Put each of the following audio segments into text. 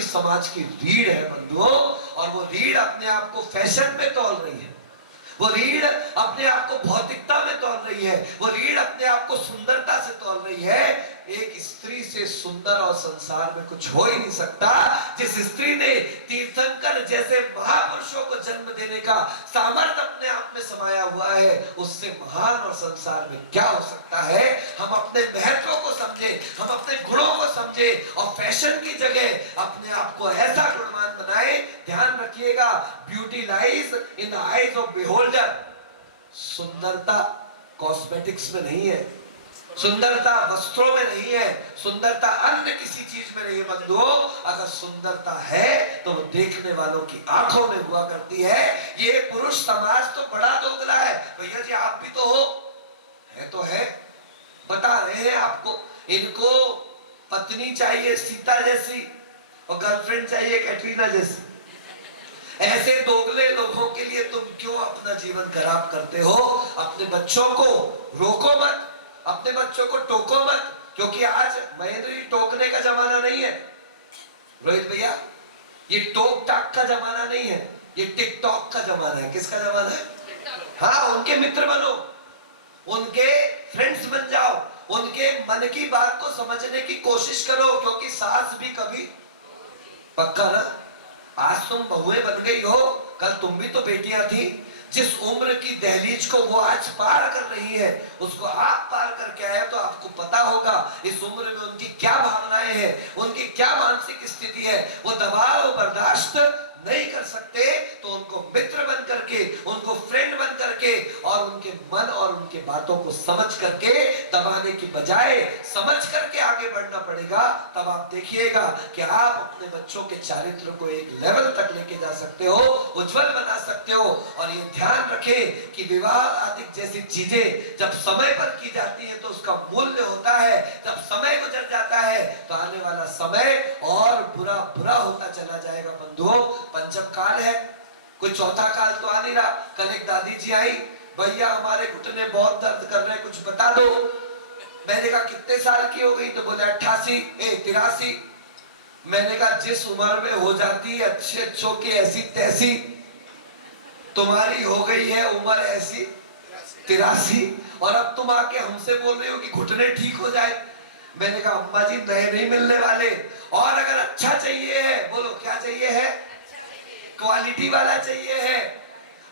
पुरानी समाज की रीढ़ है बंधुओं, और वो रीढ़ अपने आप को फैशन में तौल रही है, वो रीढ़ अपने आप को भौतिकता में तौल रही है, वो रीढ़ अपने आप को सुंदरता से तौल रही है। एक स्त्री से सुंदर और संसार में कुछ हो ही नहीं सकता। जिस स्त्री ने तीर्थंकर जैसे महापुरुषों को जन्म देने का सामर्थ्य अपने आप में समाया हुआ है, उससे महान और संसार में क्या हो सकता है। हम अपने महत्व को समझे, हम अपने गुणों को समझे, और फैशन की जगह अपने आप को ऐसा गुणवान बनाए। ध्यान रखिएगा, beauty lies in the eyes of beholder. सुंदरता कॉस्मेटिक्स में नहीं है, सुंदरता वस्त्रों में नहीं है, सुंदरता अन्य किसी चीज में नहीं है बंधुओं। अगर सुंदरता है तो वो देखने वालों की आंखों में हुआ करती है। ये पुरुष समाज तो बड़ा दोगला है। भैया जी आप भी तो हो, है तो है, बता रहे हैं आपको। इनको पत्नी चाहिए सीता जैसी और गर्लफ्रेंड चाहिए कैटरीना जैसी। ऐसे दोगले लोगों के लिए तुम क्यों अपना जीवन खराब करते हो। अपने बच्चों को रोको मत, अपने बच्चों को टोको मत, क्योंकि आज महेंद्र जी टोकने का जमाना नहीं है रोहित भैया, ये टोक टाक का जमाना नहीं है, ये टिकटॉक का जमाना है। किसका जमाना है? हाँ, उनके मित्र बनो, उनके फ्रेंड्स बन जाओ, उनके मन की बात को समझने की कोशिश करो, क्योंकि सास भी कभी पक्का ना। आज तुम बहुएं बन गई हो, कल तुम भी तो बेटियां थी। जिस उम्र की दहलीज को वो आज पार कर रही है, उसको आप पार करके आए तो आपको पता होगा इस उम्र में उनकी क्या भावनाएं हैं, उनकी क्या मानसिक स्थिति है। वो दबाव बर्दाश्त नहीं कर सकते तो उनको मित्र बन करके, उनको फ्रेंड बन करके, और उनके मन और उनके बातों को समझ करके, दबाने की बजाय समझ करके आगे बढ़ना पड़ेगा। तब आप देखिएगा कि आप अपने बच्चों के चारित्र को एक लेवल तक लेके जा सकते हो, उज्जवल बना सकते हो। और ये ध्यान रखें कि विवाह आदि जैसी चीजें जब समय पर की जाती है तो उसका मूल्य होता है, जब समय गुजर जाता है तो आने वाला समय और बुरा बुरा होता चला जाएगा बंधुओं। पंचम काल है, कोई चौथा काल तो आ नहीं रहा। कल एक दादी जी आई, भैया हमारे घुटने बहुत दर्द कर रहे, कुछ बता दो। मैंने कहा कितने साल की हो गई? तो बोले 83। मैंने कहा जिस उम्र में हो जाती है अच्छे अच्छों के ऐसी तैसी, तुम्हारी हो गई है उम्र ऐसी 83, और अब तुम आके हमसे बोल रहे हो कि घुटने ठीक हो जाए। मैंने कहा अम्मा जी नए नहीं मिलने वाले, और अगर अच्छा चाहिए है, बोलो क्या चाहिए है? क्वालिटी वाला चाहिए है,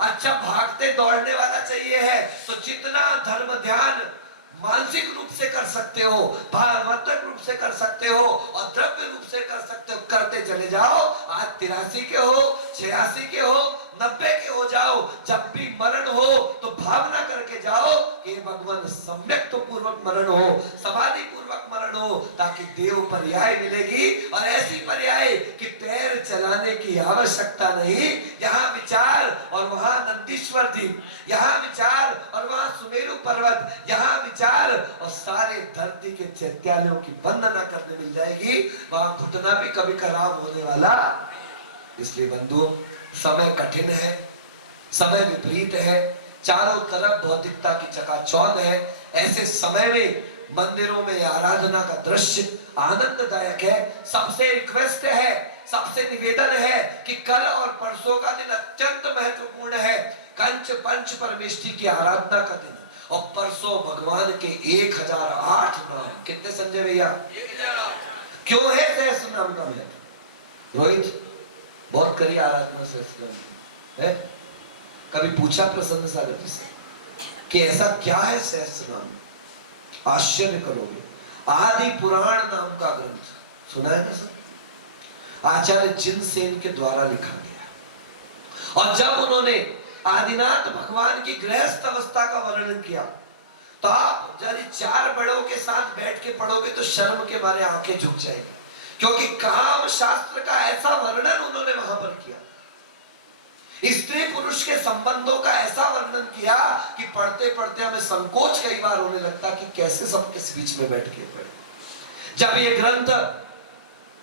अच्छा भागते दौड़ने वाला चाहिए है, तो जितना धर्म ध्यान मानसिक रूप से कर सकते हो, भावनात्मक रूप से कर सकते हो, और द्रव्य रूप से कर सकते हो, करते चले जाओ। आज 83 के हो, 86 के हो, 90 के हो जाओ, जब भी मरण हो तो भावना करके जाओ कि भगवान सम्यक तो पूर्वक मरण हो, समाधि पूर्वक मरण हो, ताकि देव पर्याय मिलेगी। और ऐसी पर्याय कि पैर चलाने की आवश्यकता नहीं। यहाँ विचार और वहां नंदीश्वर जी, यहाँ विचार और वहां सुमेरु पर्वत, यहाँ विचार और सारे धरती के चैत्यालयों की वंदना करने मिल जाएगी। वहां घुटना भी कभी खराब होने वाला। इसलिए बंधुओं, समय कठिन है, समय विपरीत है, चारों तरफ भौतिकता की चकाचौंध है। ऐसे समय में मंदिरों में आराधना का दृश्य आनंददायक है। सबसे रिक्वेस्ट है, सबसे निवेदन है कि कल और परसों का दिन अत्यंत महत्वपूर्ण है। कंच पंच परमेष्टि की आराधना का दिन, और परसों भगवान के 1008 नाम। कितने संजय भैया? क्यों है सहस्त्र नाम का महत्व? रोहित बहुत करी आराधना सहस्त्र नाम है, कभी पूछा प्रसन्न सागर जी से कि ऐसा क्या है सहस्त्र नाम? आश्चर्य करोगे। आदि पुराण नाम का ग्रंथ सुना है ना सर? आचार्य जिनसेन के द्वारा लिखा गया। और जब उन्होंने आदिनाथ भगवान की गृहस्थ अवस्था का वर्णन किया, तो आप यदि 4 बड़ों के साथ बैठ के पढ़ोगे तो शर्म के मारे आंखें झुक जाएंगी, क्योंकि काम शास्त्र का ऐसा वर्णन उन्होंने वहां पर किया। स्त्री पुरुष के संबंधों का ऐसा वर्णन किया कि पढ़ते पढ़ते हमें संकोच कई बार होने लगता कि कैसे सब किस बीच में बैठ के पढ़े। जब ये ग्रंथ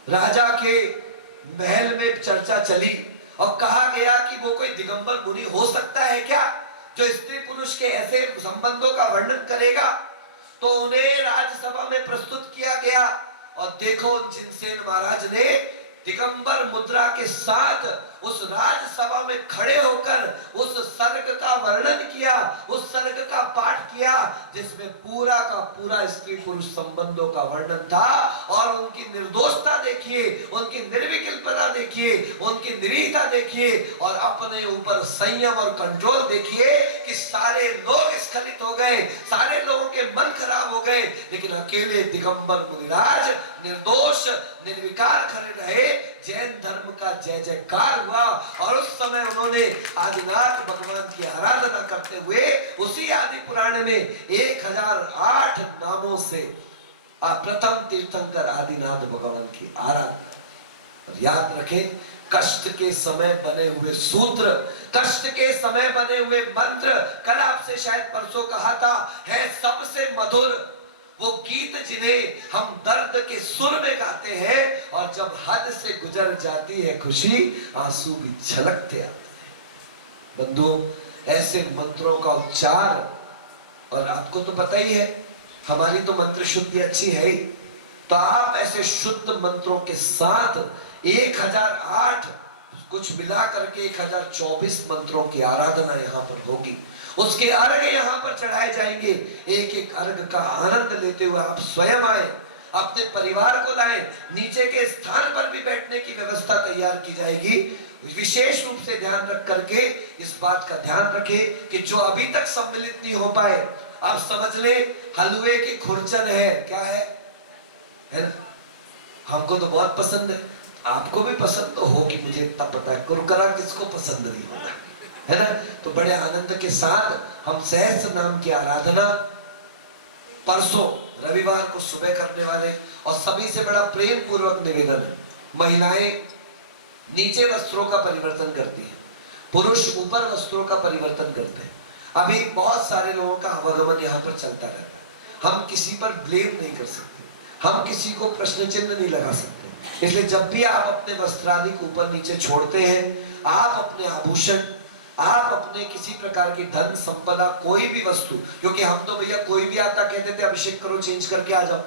राजा के महल में चर्चा चली और कहा गया कि वो कोई दिगंबर मुनि हो सकता है क्या जो स्त्री पुरुष के ऐसे संबंधों का वर्णन करेगा, तो उन्हें राज्यसभा में प्रस्तुत किया गया। और देखो जिनसेन महाराज ने दिगंबर मुद्रा के साथ उस राजसभा में खड़े होकर उस सर्ग का वर्णन किया, उस सर्ग का पाठ किया जिसमें पूरा का पूरा स्त्री पुरुष संबंधों का वर्णन था। और उनकी निर्दोषता देखिए, उनकी निर्विकल्पता देखिए, उनकी निरीहता देखिए और अपने ऊपर संयम और कंट्रोल देखिए कि सारे लोग स्खलित हो गए, सारे लोगों के मन खराब हो गए, लेकिन अकेले दिगंबर मुनिराज निर्दोष निर्विकार खड़े रहे। जैन धर्म का जय जयकार हुआ और उस समय उन्होंने आदिनाथ भगवान की आराधना करते हुए उसी आदि पुराण में 1008 नामों से प्रथम तीर्थंकर आदिनाथ भगवान की आराधना। और याद रखें, कष्ट के समय बने हुए सूत्र, कष्ट के समय बने हुए मंत्र, कल आपसे शायद परसों कहा था, है सबसे मधुर वो गीत जिन्हें हम दर्द के सुर में गाते हैं और जब हद से गुजर जाती है खुशी, आंसू भी छलकते आते हैं। बंधुओं, ऐसे मंत्रों का उच्चार, और आपको तो पता ही है हमारी तो मंत्र शुद्धि अच्छी है ही, तो आप ऐसे शुद्ध मंत्रों के साथ 1008 कुछ मिला करके 1024 मंत्रों की आराधना यहाँ पर होगी। उसके अर्घ यहाँ पर चढ़ाए जाएंगे। एक एक अर्घ का आनंद लेते हुए आप स्वयं आए, अपने परिवार को लाएं। नीचे के स्थान पर भी बैठने की व्यवस्था तैयार की जाएगी। विशेष रूप से ध्यान रख करके इस बात का ध्यान रखें कि जो अभी तक सम्मिलित नहीं हो पाए, आप समझ ले हलवे की खुरचन है। क्या है ना? हमको तो बहुत पसंद है, आपको भी पसंद तो होगी, मुझे इतना पता है। कुरकुरा किसको पसंद नहीं होता, है ना? तो बड़े आनंद के साथ हम सहस्त्र नाम की आराधना परसों रविवार को सुबह करने वाले। और सभी से बड़ा प्रेम पूर्वक निवेदन है, महिलाएं नीचे वस्त्रों का परिवर्तन करती हैं, पुरुष ऊपर वस्त्रों का परिवर्तन करते हैं। अभी बहुत सारे लोगों का आवागमन यहाँ पर चलता रहता है, हम किसी पर ब्लेम नहीं कर सकते, हम किसी को प्रश्न चिन्ह नहीं लगा सकते। इसलिए जब भी आप अपने वस्त्रादि को ऊपर नीचे छोड़ते हैं, आप अपने आभूषण, आप अपने किसी प्रकार की धन संपदा, कोई भी वस्तु, क्योंकि हम तो भैया कोई भी आता कहते थे अभिषेक करो, चेंज करके आ जाओ।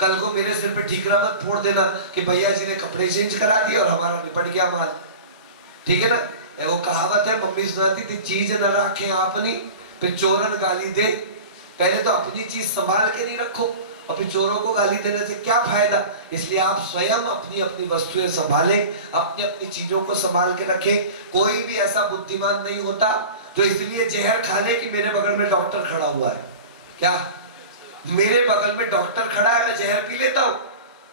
कल को मेरे सिर पे ठीकरा मत फोड़ देना कि भैया जी ने कपड़े चेंज करा दिए और हमारा निपट गया माल। ठीक है ना? वो कहावत है, मम्मी सुनाती थी, चीज न रखे आपनी फिर चोरन गाली दे। पहले तो अपनी चीज संभाल के नहीं रखो और फिर चोरों को गाली देने से क्या फायदा। इसलिए आप स्वयं अपनी अपनी वस्तुएं संभालें, अपनी अपनी चीजों को संभाल के रखें। कोई भी ऐसा बुद्धिमान नहीं होता जो इसलिए जहर खा ले कि मेरे बगल में डॉक्टर खड़ा हुआ है। क्या मेरे बगल में डॉक्टर खड़ा है मैं जहर पी लेता हूं?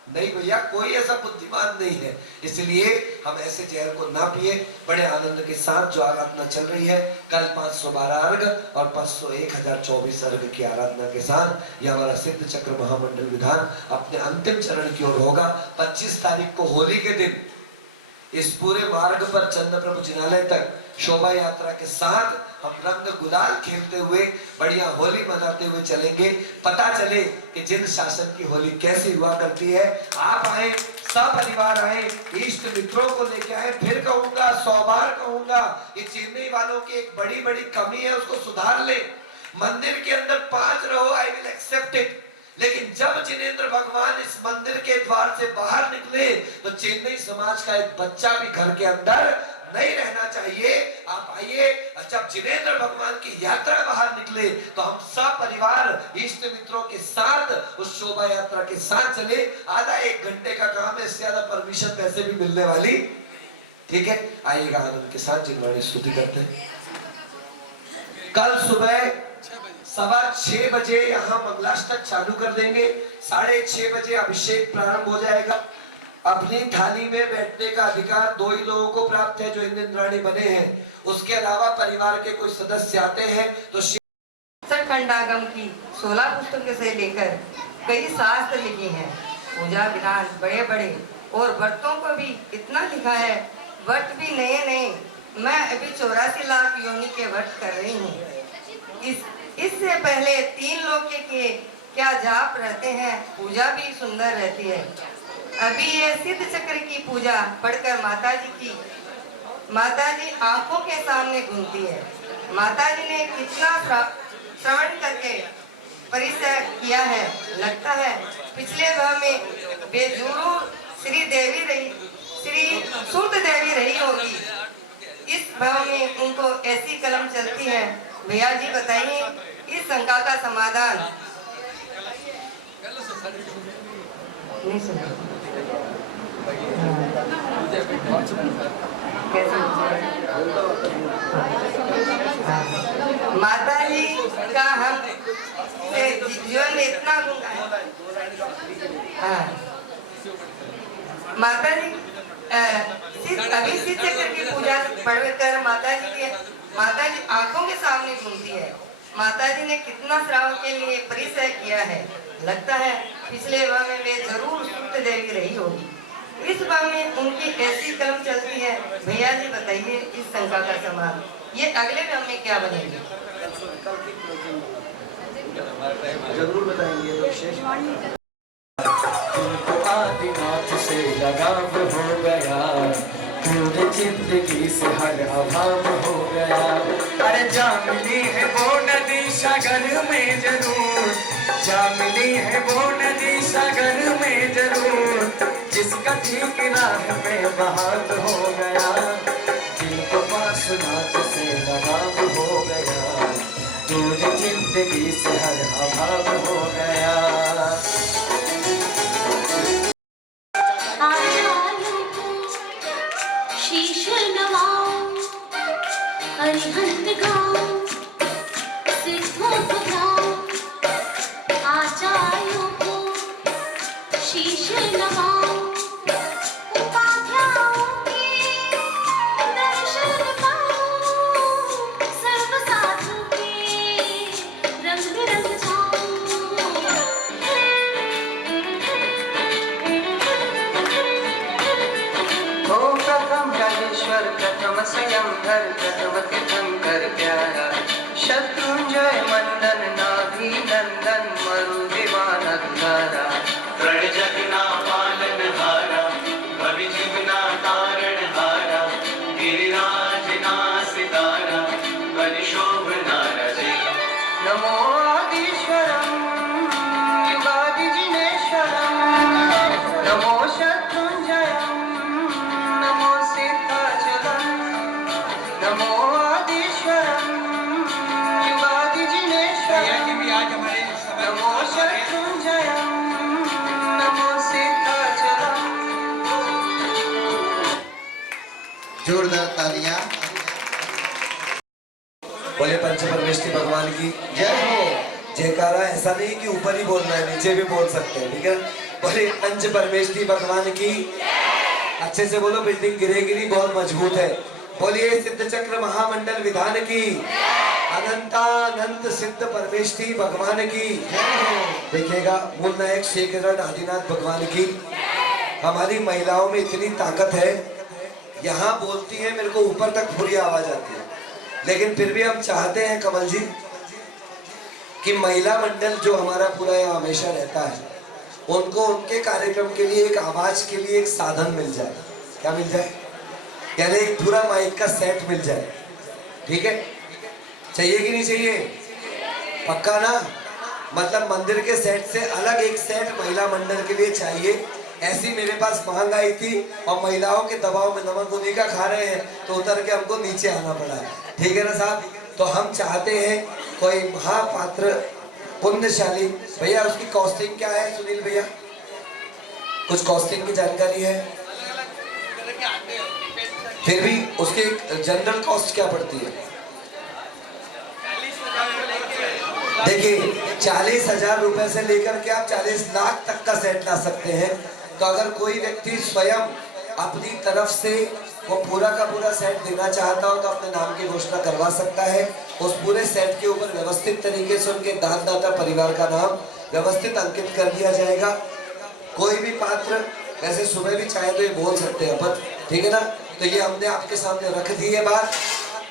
नहीं भैया, कोई ऐसा बुद्धिमान नहीं है। इसलिए हम ऐसे जहर को ना पिए। बड़े आनंद के साथ जो आराधना चल रही है, कल 512 अर्घ और 1024 अर्घ की आराधना के साथ यह हमारा सिद्ध चक्र महामंडल विधान अपने अंतिम चरण की ओर होगा। 25 तारीख को होली के दिन इस पूरे मार्ग पर चंद्र प्रभु जिनालय तक शोभा यात्रा के साथ हम रंग गुलाल खेलते हुए बढ़िया होली मनाते हुए चलेंगे। पता चले कि जिन शासन की होली कैसी हुआ करती है। आप आए, सब परिवार आए, इष्ट मित्रों को लेके आए। फिर कहूंगा, 100 बार कहूंगा, ये चेन्नई वालों की एक बड़ी बड़ी कमी है, उसको सुधार ले। मंदिर के अंदर 5 रहो, आई विल एक्सेप्ट इट, लेकिन जब जिनेंद्र भगवान इस मंदिर के द्वार से बाहर निकले तो चेन्नई समाज का एक बच्चा भी घर के अंदर नहीं रहना चाहिए। आप आइए, जब जिनेंद्र भगवान की यात्रा बाहर निकले तो हम सब परिवार इष्ट मित्रों के साथ उस शोभा यात्रा के साथ चले। आधा 1 घंटे का काम है, इससे ज्यादा परमिशन पैसे भी मिलने वाली। ठीक है, आइएगा आनंद के साथ जिनवाणी स्तुति करते हैं। कल सुबह 6:15 बजे यहाँ मंगलाष्टक चालू कर देंगे। 6:30 बजे अभिषेक प्रारंभ हो जाएगा। अपनी थाली में बैठने का अधिकार 2 ही लोगों को प्राप्त है जो इंद्राणी बने हैं। उसके अलावा परिवार के कोई सदस्य आते हैं तो खंडागम की 16 पुस्तकों से लेकर कई शास्त्र लिखे हैं। पूजा विधान बड़े बड़े और व्रतों को भी इतना लिखा है। व्रत भी नए नए। मैं अभी 84 लाख योनि के व्रत कर रही हूँ। इससे पहले 3 लोग के क्या जाप रहते हैं। पूजा भी सुंदर रहती है। अभी ये सिद्ध चक्र की पूजा पढ़कर माताजी आंखों के सामने घूमती है। माताजी ने कितना श्रवण करके परिचय किया है। लगता है पिछले भाव में बेजूरू श्री देवी रही, श्री भाव में उनको ऐसी कलम चलती है। भैया जी बताइए इस शंका का समाधान। नहीं सुना। कैसे माता जी का हम जीवन में इतना गुण है। हाँ माता जी अभी शीत चक्र की पूजा पढ़ कर माता जी आंखों के सामने घूमती है। माता जी ने कितना श्रावण के लिए परिचय किया है। लगता है पिछले विवाह में वे जरूर सुप्त देवी रही होगी। इस बार में उनकी ऐसी कलम चलती है। भैया जी बताइए इस शंका का समाधान। ये अगले में में क्या बनेंगे जरूर बताएंगे। आदिनाथ से लगाव हो गया, पूरे जिंदगी से हर अभाव हो गया। अरे जा मिली है वो नदी सागर में जरूर, जा मिली है वो नदी सागर में जरूर, जिसका ठीक राह में बहाव हो गया। दिल को पासनाथ से लगाव हो गया, पूरे जिंदगी से हर अभाव हो गया। शीश नवाओ अरिहंत गाओ सिद्धों को गाओ, आचार्यों को शीश नवाओ, उपाध्यायों के दर्शन पाओ, सर्व साधु के रंग रंग जाओ। प्रथम ज्ञानेश्वर प्रथम स्वयंभर प्रथम तीर्थंकर प्यारा, शत्रुंजय मंदन नाभि नंदन मरु दिवानंदारा, प्रण जगना पालन हारा भवि जीवना कारण हारा, गिरिराज ना सितारा बलि शोभना रजे। नमो आदिश्वरम युगादि जिनेश्वरम, नमो शत्रुंजयम नमो सिद्धाचलम, नमो आदिश्वरम युगादि जिनेश्वरम, नमो शत्रुंजयम नमो सिद्धाचलम। जोरदार तालियां। बोले पंचपरमेष्ठी भगवान की जय हो। जयकारा ऐसा नहीं कि ऊपर ही बोलना है, नीचे भी बोल सकते हैं, ठीक है। बोले पंचपरमेष्ठी भगवान की, अच्छे से बोलो, बिल्डिंग गिरेगी बहुत मजबूत है। बोलिए सिद्ध चक्र महामंडल विधान की, अनंतानंत सिद्ध परमेष्ठी भगवान की। देखिएगा मूल नायक श्री किरण आदिनाथ भगवान की। हमारी महिलाओं में इतनी ताकत है, यहाँ बोलती है मेरे को ऊपर तक पूरी आवाज आती है, लेकिन फिर भी हम चाहते हैं कमल जी कि महिला मंडल जो हमारा पूरा यहाँ हमेशा रहता है, उनको उनके कार्यक्रम के लिए एक आवाज के लिए एक साधन मिल जाए। क्या मिल जाए? यानी एक पूरा माइक का सेट मिल जाए, ठीक है। चाहिए कि नहीं चाहिए? पक्का ना? मतलब मंदिर के सेट से अलग एक सेट महिला मंडल के लिए चाहिए। ऐसी मेरे पास मांग आई थी और महिलाओं के दबाव में नमक उन्हीं का खा रहे हैं, तो उतर के हमको नीचे आना पड़ा, ठीक है ना साहब। तो हम चाहते हैं कोई महापात्र पुण्यशाली भैया, उसकी कॉस्टिंग क्या है सुनील भैया? कुछ कॉस्टिंग की जानकारी है? फिर भी उसकी जनरल कॉस्ट क्या पड़ती है? देखिए 40,000 रुपए से लेकर के आप 40 लाख तक का सेट ला सकते हैं। तो अगर कोई व्यक्ति स्वयं अपनी तरफ से वो पूरा का पूरा सेट देना चाहता हो तो अपने नाम की घोषणा करवा सकता है। उस पूरे सेट के ऊपर व्यवस्थित तरीके से उनके दानदाता परिवार का नाम व्यवस्थित अंकित कर दिया जाएगा। कोई भी पात्र वैसे सुबह भी चाहे तो ये बोल सकते हैं अपन, ठीक है ना। तो ये हमने आपके सामने रख दी है बात,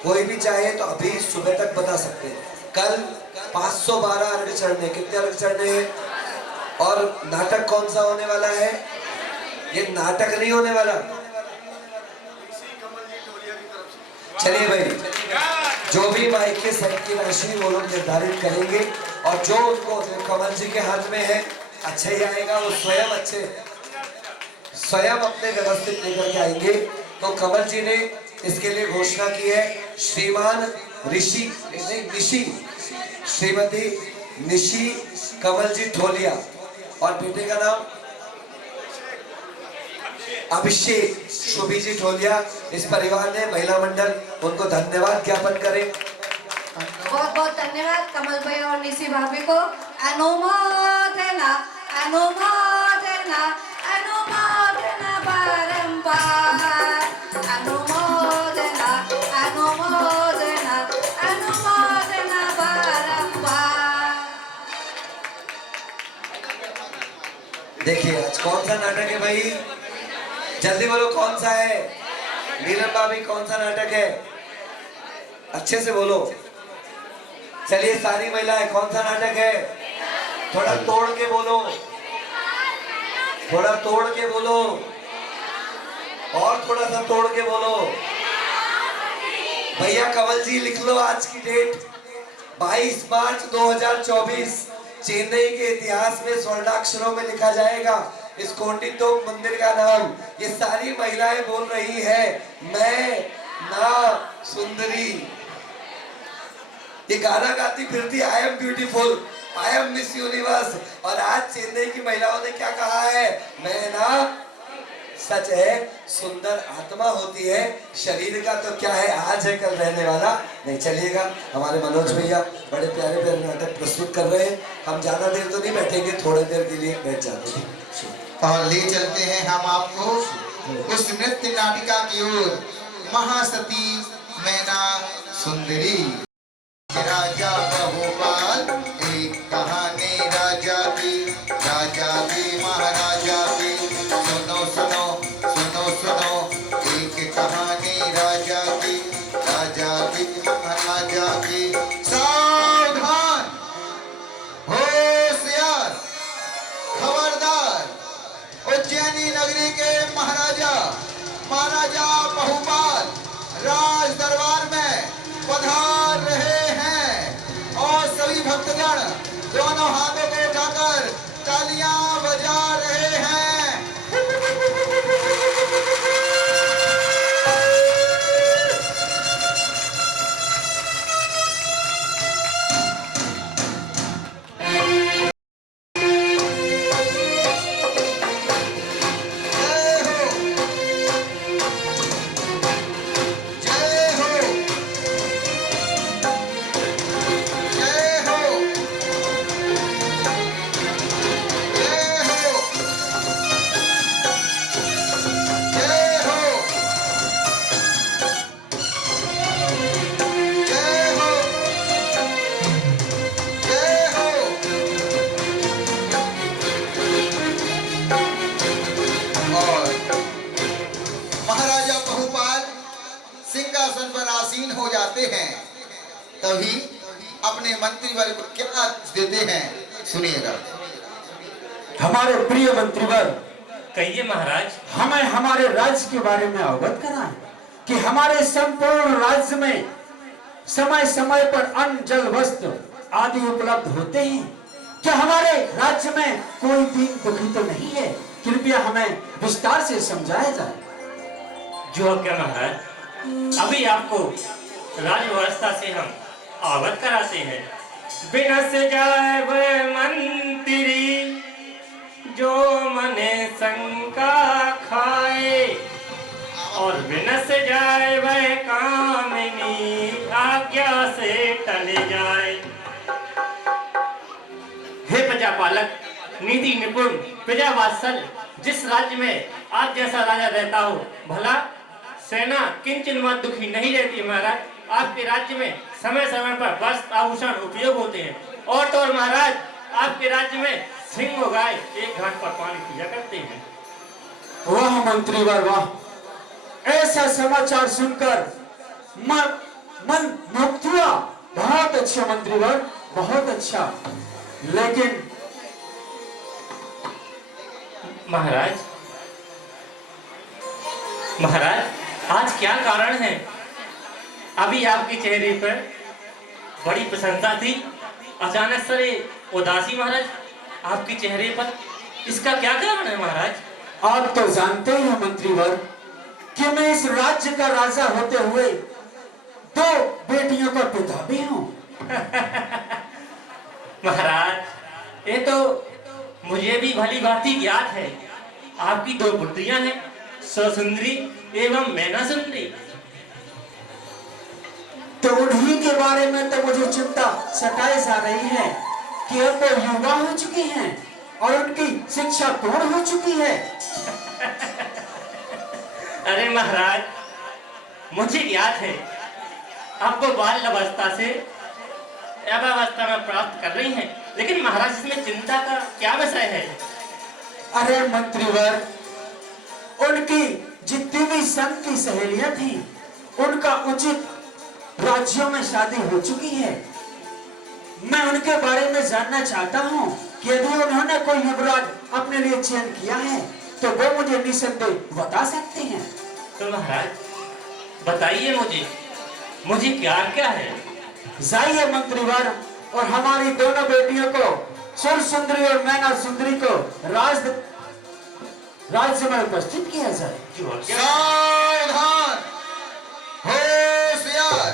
कोई भी चाहे तो अभी सुबह तक बता सकते हैं। कल 512 अर्घ चढ़ने, कितने अर्घ चढ़ने हैं? और नाटक कौन सा होने वाला है? ये नाटक नहीं होने वाला। चलिए भाई, जो भी माइक के सेट की राशि वो लोग निर्धारित करेंगे और जो उनको कमल जी के हाथ में है अच्छा ही आएगा। वो स्वयं अपने व्यवस्थित लेकर के आएंगे। तो कमल जी ने इसके लिए घोषणा की है श्रीमान ऋषि निशी, श्रीमती निशी कमलजी ढोलिया और बेटे का नाम अभिषेक शुभी जी ढोलिया। इस परिवार ने महिला मंडल उनको धन्यवाद ज्ञापन करें। बहुत बहुत धन्यवाद कमल भैया और निशी भाभी को। अनुमोदना अनुमोदना अनुमोदना बारंबार, अनुमोदना अनुमोदना अनुमोदना बारंबार। देखिए आज कौन सा नाटक है भाई, जल्दी बोलो कौन सा है। नीलम भाभी कौन सा नाटक है, अच्छे से बोलो। चलिए सारी महिलाएं कौन सा नाटक है, थोड़ा तोड़ के बोलो, थोड़ा तोड़ के बोलो और थोड़ा सा तोड़ के बोलो। भैया कमल जी लिख लो आज की डेट 22 मार्च 2024 चेन्नई के इतिहास में स्वर्णाक्षरों में लिखा जाएगा इस कोंडितोप मंदिर का नाम। ये सारी महिलाएं बोल रही है मैं ना सुंदरी। ये गाना गाती फिरती I am beautiful, I am miss universe. और आज चेन्नई की महिलाओं ने क्या कहा है, मैं ना, सच है सुंदर आत्मा होती है, शरीर का तो क्या है आज है कल रहने वाला नहीं। चलिएगा हमारे मनोज भैया बड़े प्यारे प्यारे नाटक प्रस्तुत कर रहे हैं, हम ज्यादा देर तो नहीं बैठेंगे, थोड़ी देर के लिए बैठ जाते हैं। और ले चलते हैं हम आपको उस नृत्य नाटिका की ओर, महासती मैना सुंदरी। राजा बहुपाल एक कहानी राजा की महाराजा की, सुनो सुनो सुनो सुनो एक कहानी राजा की महाराजा की। सावधान होशियार खबरदार, उज्जैनी नगरी के महाराजा बहुपाल राज दरबार में पधार रहे हैं और सभी भक्तगण दोनों हाथों को उठाकर तालियां बजा रहे हैं। सिंहासन पर आसीन हो जाते हैं, तभी अपने मंत्रीवर को क्या देते हैं, सुनिएगा। हमारे प्रिय मंत्रीवर, कहिए महाराज। हमें हमारे राज्य के बारे में अवगत कराएं कि हमारे संपूर्ण राज्य में समय समय पर अन्न जल वस्त्र आदि उपलब्ध होते हैं। क्या हमारे राज्य में कोई दीन दुखी तो नहीं है? कृपया हमें विस्तार से समझाया जाए। जो क्या महाराज, अभी आपको राज व्यवस्था से हम अवगत कराते हैं। बिनस जाए वह मंत्री जो मने शंका खाए, और बिनस जाए वह कामिनी आज्ञा से टले जाए। हे प्रजापालक, नीति निपुण, प्रजा वात्सल, जिस राज्य में आप जैसा राजा रहता हो, भला सेना किंचन मत दुखी नहीं रहती महाराज। आपके राज्य में समय समय पर वस्त्र आभूषण उपयोग होते हैं, और तो और महाराज आपके राज्य में सिंह और गाय एक घाट पर पानी पिया करते हैं। वाह मंत्रीवर वाह, ऐसा समाचार सुनकर मन मुक्त हुआ। बहुत अच्छा मंत्रीवर, बहुत अच्छा। लेकिन महाराज आज क्या कारण है? अभी आपके चेहरे पर बड़ी प्रसन्नता थी, अचानक से उदासी महाराज आपके चेहरे पर, इसका क्या कारण है महाराज? आप तो जानते हैं मंत्रीवर कि मैं इस राज्य का राजा होते हुए दो बेटियों का पिता भी हूँ। महाराज, ये तो मुझे भी भली भांति ज्ञात है। आपकी दो पुत्रियां हैं, सुंदरी एवं मैना सुंदरी। तो उन्हीं के बारे में तो मुझे चिंता सताए जा रही है कि अब वो युवा हो चुकी हैं और उनकी शिक्षा पूर्ण हो चुकी है। अरे महाराज, मुझे ज्ञात है आपको बाल अवस्था से अवस्था में प्राप्त कर रही हैं, लेकिन महाराज इसमें चिंता का क्या विषय है? अरे मंत्रीवर, उनकी जितनी भी संघ की सहेलियां थी उनका उचित राज्यों में शादी हो चुकी है। मैं उनके बारे में जानना चाहता हूँ कि यदि उन्होंने कोई युवराज अपने लिए चयन किया है तो वो मुझे निसंदेह बता सकते हैं। तो महाराज बताइए मुझे क्या क्या है? जाइए मंत्रीवर और हमारी दोनों बेटियों को सुर सुंदरी और मैना सुंदरी को राज्य में उपस्थित किया जाए। सावधान, होशियार,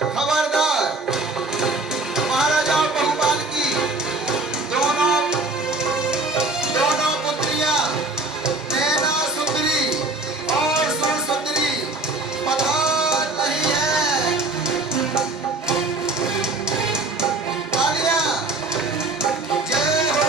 खबरदार। महाराजा बहुपाल की दोनों पुत्रियां नैना सुंदरी और सुर सुंदरी पधार रही है। तालियां, जय हो।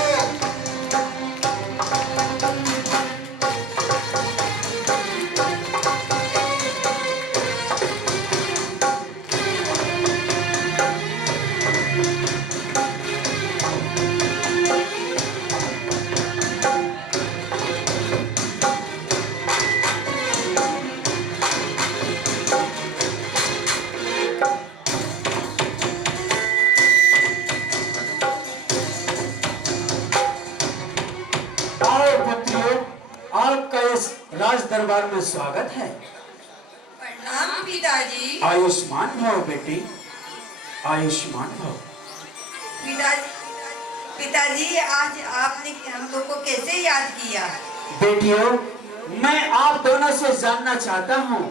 आओ पुत्रियों, आपका इस राज दरबार में स्वागत है। प्रणाम पिताजी। आयुष्मान भव बेटी, आयुष्मान भव। पिताजी, आज आपने हम लोग को कैसे याद किया? बेटियों, मैं आप दोनों से जानना चाहता हूँ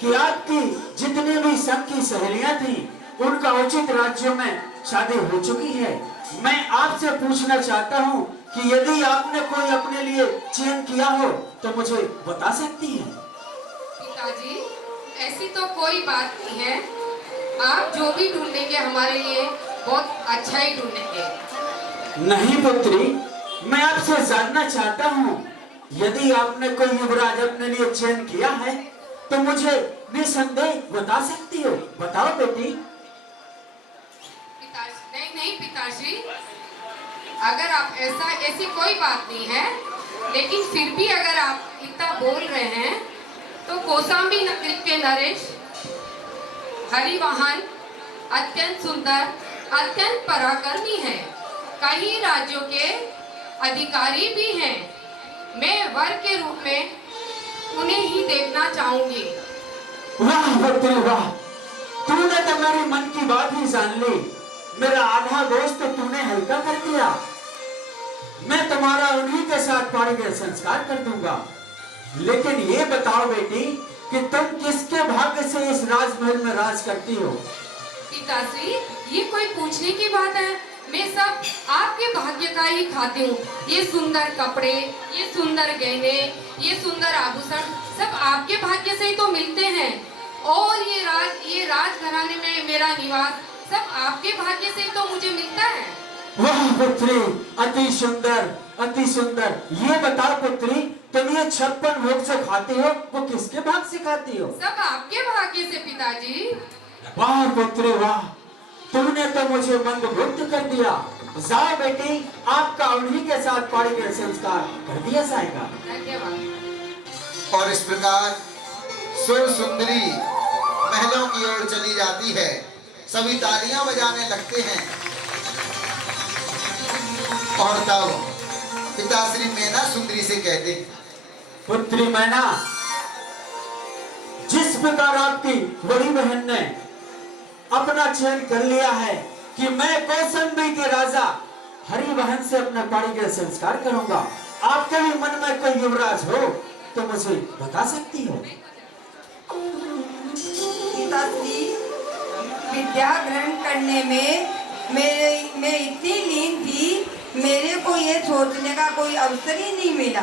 कि आपकी जितनी भी संघ की सहेलियां थी उनका उचित राज्यों में शादी हो चुकी है। मैं आपसे पूछना चाहता हूँ कि यदि आपने कोई अपने लिए चयन किया हो तो मुझे बता सकती हैं। पिताजी, ऐसी तो कोई बात नहीं है। आप जो भी ढूंढेंगे हमारे लिए बहुत अच्छा ही ढूंढेंगे। नहीं पुत्री, मैं आपसे जानना चाहता हूँ यदि आपने कोई युवराज अपने लिए चयन किया है तो मुझे निसंदेह बता सकती हो। बताओ बेटी। पिताजी, नहीं पिताजी, अगर आप ऐसी कोई बात नहीं है, लेकिन फिर भी अगर आप इतना बोल रहे हैं तो कौशाम्बी नगरी के नरेश हरिवाहन अत्यंत सुंदर, अत्यंत पराक्रमी है। कई राज्यों के अधिकारी भी हैं। मैं वर के रूप में उन्हें ही देखना चाहूंगी। वाह पुत्री वाह, तूने तो मेरी मन की बात ही जान ली। मेरा आधा दोस्त तो तूने हल्का कर दिया। मैं तुम्हारा उन्हीं के साथ पारिवारिक संस्कार कर दूंगा। लेकिन ये बताओ बेटी कि तुम किसके भाग्य से इस राजमहल में राज करती हो? पिताश्री, ये कोई पूछने की बात है? मैं सब आपके भाग्य का ही खाती हूँ। ये सुंदर कपड़े, ये सुंदर गहने, ये सुंदर आभूषण सब आपके भाग्य से ही तो मिलते हैं। और ये राजघराने में मेरा निवास सब आपके भाग्य से ही तो मुझे मिलता है। वाह पुत्री, अति सुंदर, अति सुंदर। ये बताओ पुत्री, तुम ये 56 भोग से खाती हो वो किसके भाग से खाती हो? सब आपके भाग्य से पिताजी। वाह पुत्री वाह, तुमने तो मुझे मंत्रमुग्ध कर दिया। जाओ बेटी, आपका उन्हीं के साथ पारिवारिक संस्कार कर दिया जाएगा। धन्यवाद। और इस प्रकार सुर सुंदरी महलों की ओर चली जाती है। सभी तालियां बजाने लगते हैं और तब पिताश्री मैना सुंदरी से कहते हैं, पुत्री मैना, जिस प्रकार आपकी बड़ी बहन ने अपना चयन कर लिया है कि मैं कौशाम्बी के राजा हरिवाहन से अपना पारिवारिक संस्कार करूंगा, आपके भी मन में कोई युवराज हो तो मुझे बता सकती हो? पिताश्री, विद्या ग्रहण करने में मैं इतनी लीन थी, मेरे को ये सोचने का कोई अवसर ही नहीं मिला।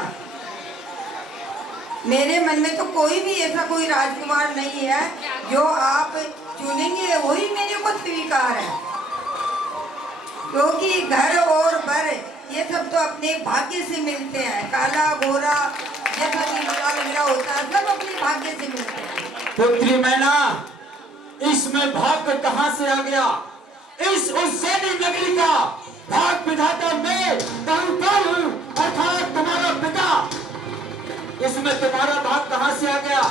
मेरे मन में तो कोई भी ऐसा कोई राजकुमार नहीं है, जो आप चुनेंगे वही मेरे को स्वीकार है। क्योंकि घर और बर ये सब तो अपने भाग्य से मिलते हैं। काला गोरा जैसा भी लंगड़ा लंगड़ा होता है, सब अपने भाग्य से मिलते हैं। पुत्री मैना, इसमें भाग्य कहाँ से आ गया? इस उज्जैनी नगरी का भाग विधाता मैं बहुपाल हूँ, अर्थात तुम्हारा पिता। इसमें तुम्हारा भाग कहाँ से आ गया?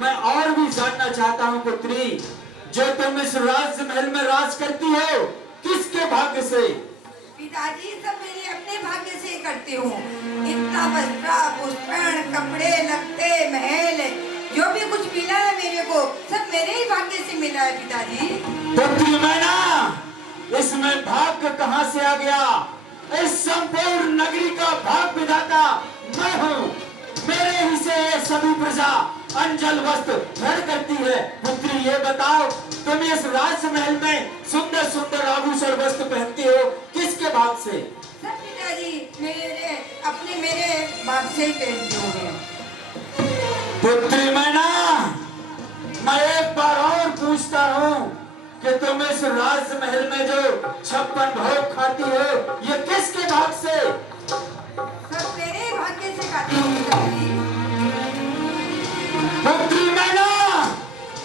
मैं और भी जानना चाहता हूँ पुत्री, जो तुम इस राजमहल में राज करती हो, किसके भाग्य से? पिताजी, सब मेरे अपने भाग्य से करती हूँ। इतना वस्त्र पुष्पण कपड़े लगते महल जो भी कुछ मिला है मेरे को, सब मेरे ही भाग्य से मिला है पिताजी। पुत्री मैना, इसमें भाग्य कहाँ से आ गया? इस संपूर्ण नगरी का भाग विधाता मैं हूँ। मेरे ही से ये सभी प्रजा अंजल वस्त्र धर करती है। पुत्री ये बताओ, तुम इस राजमहल में सुंदर सुंदर आभूषण वस्त्र पहनती हो, किसके भाग से? सब पिताजी मेरे भाग से ही पहनती हूँ। पुत्री मैना, मैं एक बार और पूछता हूँ कि तुम इस राजमहल में जो 56 भोग खाती हो, ये किसके भाग से? सब मेरे भाग्य से खाती हूँ पिताजी। पुत्री मैना,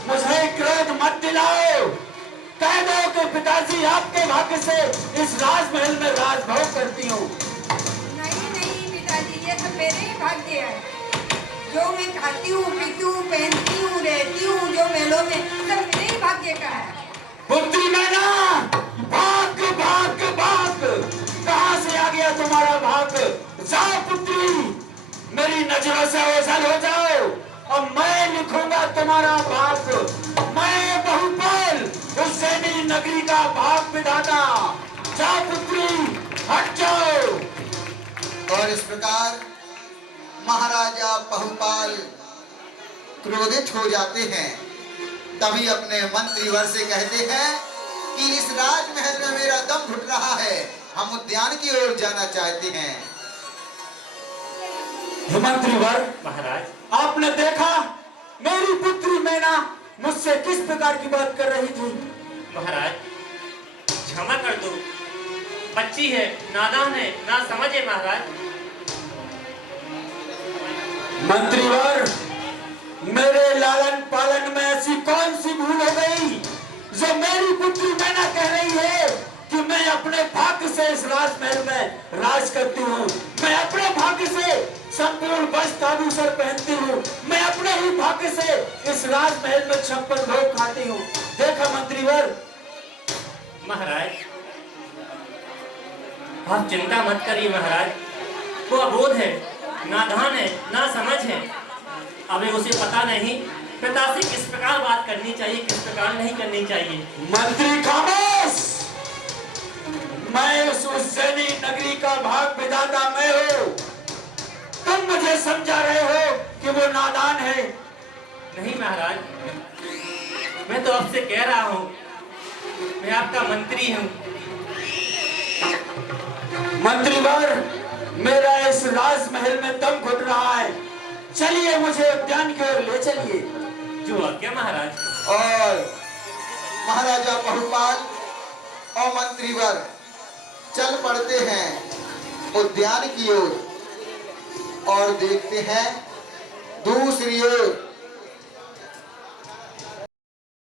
मुझे क्रोध मत दिलाओ। कह दो कि पिताजी आपके भाग्य से इस राजमहल में राजभोग करती हूँ। नहीं नहीं पिताजी, ये सब मेरे ही भाग्य है। जो मैं खाती हूँ, पीती हूँ, पहनती हूँ, रहती हूँ, जो मेलों में, सब मेरे ही भाग्य का है। पुत्री मैना, भाग्य भाग्य भाग्य, कहाँ से आ गया तुम्हारा भाग्य? जाओ पुत्री, मेरी नजरों से ओझल हो जाओ और मैं लिखूंगा तुम्हारा भाग्य। मैं बहुपाल उज्जैनी नगरी का भाग विधाता। जाओ पुत्री, हट जाओ। और इस प्रकार महाराजा बहुपाल क्रोधित हो जाते हैं। तभी अपने मंत्रीवर से कहते हैं कि इस राजमहल में मेरा दम घुट रहा है, हम उद्यान की ओर जाना चाहते हैं। मंत्रीवर महाराज, आपने देखा मेरी पुत्री मैना मुझसे किस प्रकार की बात कर रही थी? महाराज क्षमा कर दो, बच्ची है, नादान है, ना समझे महाराज। मंत्रीवर, मेरे लालन पालन में ऐसी कौन सी भूल हो गई जो मेरी पुत्री मैना कह रही है कि मैं अपने भाग्य से इस राजमहल में राज करती हूँ, मैं अपने भाग्य से संपूर्ण वस्त्र आभूषण पहनती हूँ, मैं अपने ही भाग्य से इस राजमहल में 56 भोग खाती हूँ। देखा मंत्रीवर? महाराज आप चिंता मत करिए महाराज, वो अबोध है, नादान है, ना समझ है। अभी उसे पता नहीं पिता से किस प्रकार बात करनी चाहिए, किस प्रकार नहीं करनी चाहिए। मंत्री खामोश! मैं उस उज्जैनी नगरी का भाग विधाता मैं हूँ। तुम मुझे समझा रहे हो कि वो नादान है। नहीं महाराज, मैं तो आपसे कह रहा हूँ, मैं आपका मंत्री हूँ। मंत्रीवर, मेरा इस राजमहल में दम घुट रहा है, चलिए मुझे उद्यान की ओर ले चलिए। जो आज्ञा महाराज। और महाराजा बहुपाल और मंत्रीवर चल पड़ते हैं उद्यान की ओर और देखते हैं दूसरी ओर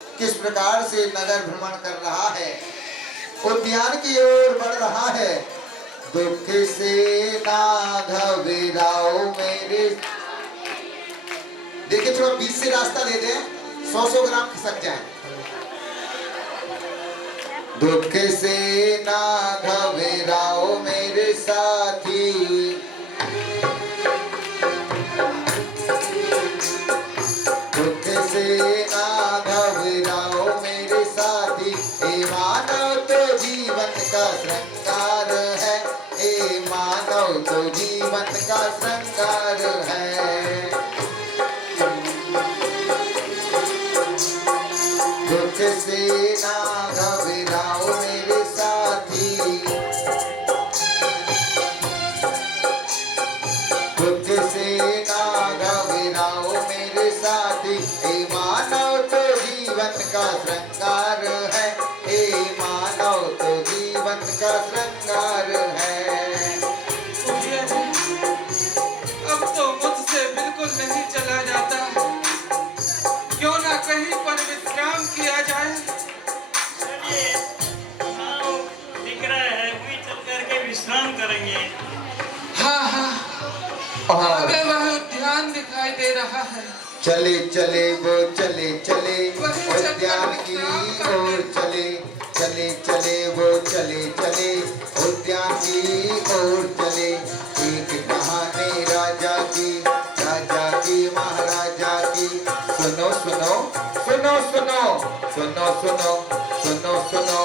किस प्रकार से नगर भ्रमण कर रहा है, उद्यान की ओर बढ़ रहा है। दुख से ना घबराओ मेरे, देखिए थोड़ा बीच से रास्ता दे दें, 100 ग्राम खिसक जाए। दुख से ना घबराओ मेरे साथी, दुख से ना घबराओ मेरे साथी, हे मानव तो जीवन का श्रृंगार है, हे मानव तो जीवन का श्रृंगार है। जीवन का श्रृंगार है, हे मानव तो जीवन का श्रृंगार है। मुखिया जी, अब तो मुझसे बिल्कुल नहीं चला जाता, क्यों ना कहीं पर विश्राम किया जाए। दिख रहा है, वहीं चल करके विश्राम करेंगे। हाँ हाँ, आगे वह उद्यान दिखाई दे रहा है। चले चले वो चले चले उद्यान की ओर चले, चले चले वो चले चले उद्यान की ओर चले। एक कहानी राजा की महाराजा की, सुनो सुनो सुनो सुनो सुनो सुनो सुनो सुनो।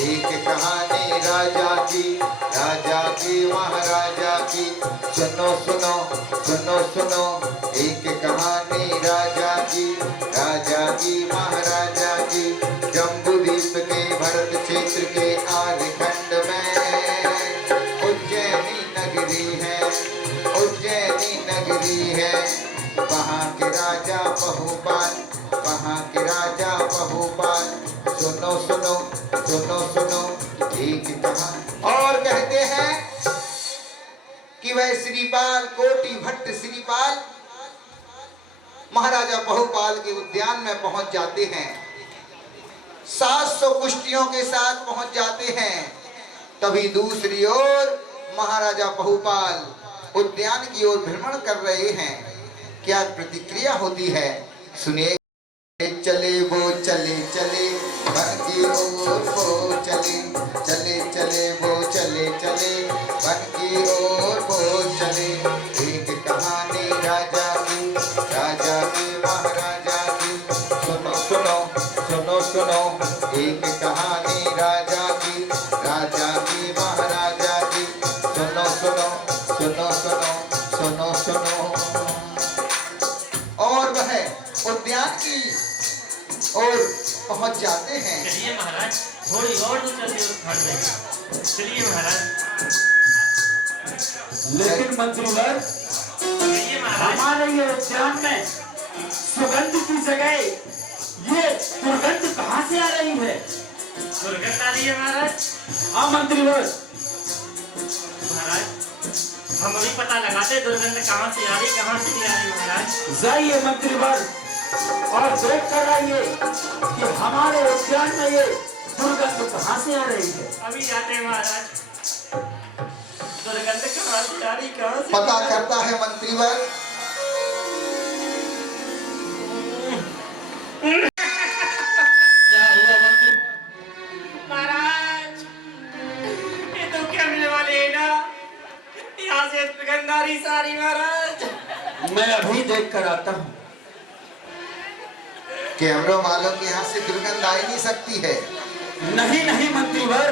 एक कहानी राजा की महाराजा की, सुनो सुनो सुनो सुनो। एक कहानी राजा की महाराजा की। जम्बूद्वीप के भरत क्षेत्र के आर्यखंड में उज्जैनी नगरी है, उज्जैनी नगरी है। वहाँ के राजा बहुपाल, वहाँ के राजा बहुपाल। सुनो सुनो सुनो सुनो एक कहानी। और कहते हैं कि वह श्रीपाल कोटि भट्ट श्रीपाल महाराजा बहुपाल के उद्यान में पहुंच जाते हैं। 700 कुश्तियों के साथ पहुंच जाते हैं। तभी दूसरी ओर महाराजा बहुपाल उद्यान की ओर भ्रमण कर रहे हैं। क्या प्रतिक्रिया होती है सुनिए। चले वो चले चले वन की ओर वो चले, चले चले वो चले चले वन की ओर वो चले। एक कहानी राजा की महाराजा की, सुनो सुनो सुनो सुनो। एक कहानी राजा की महाराजा की, सुनो सुनो सुनो सुनो सुनो सुनो। और वह उद्यान की और पहुंच जाते हैं। चलिए महाराज, थोड़ी और तो चलिए, चलिए महाराज। लेकिन मंत्रीवर, चलिए महाराज। हमारे ये उद्यान में सुगंध की जगह ये दुर्गंध कहाँ से आ रही है? दुर्गंध आ रही है महाराज। हाँ मंत्रीवर। महाराज, हम अभी पता लगाते दुर्गंध कहाँ से आ रही, कहाँ से नहीं आ रही महाराज। जाइए मंत्रीवर और देख कर आइए कि हमारे उद्यान में ये दुर्गंध कहाँ से आ रही है। अभी जाते हैं महाराज, दुर्गंध कहाँ से आ रही, कहाँ से पता करता है मंत्रीवर। क्या हुआ मंत्री? महाराज, ये तो क्या मिलने वाले है ना, यहाँ से दुर्गंध आ रही सारी महाराज। मैं अभी देख कर आता हूँ। कैमरों वालों के यहाँ से दुर्गंध आ ही नहीं सकती है। नहीं नहीं मंत्रीवर,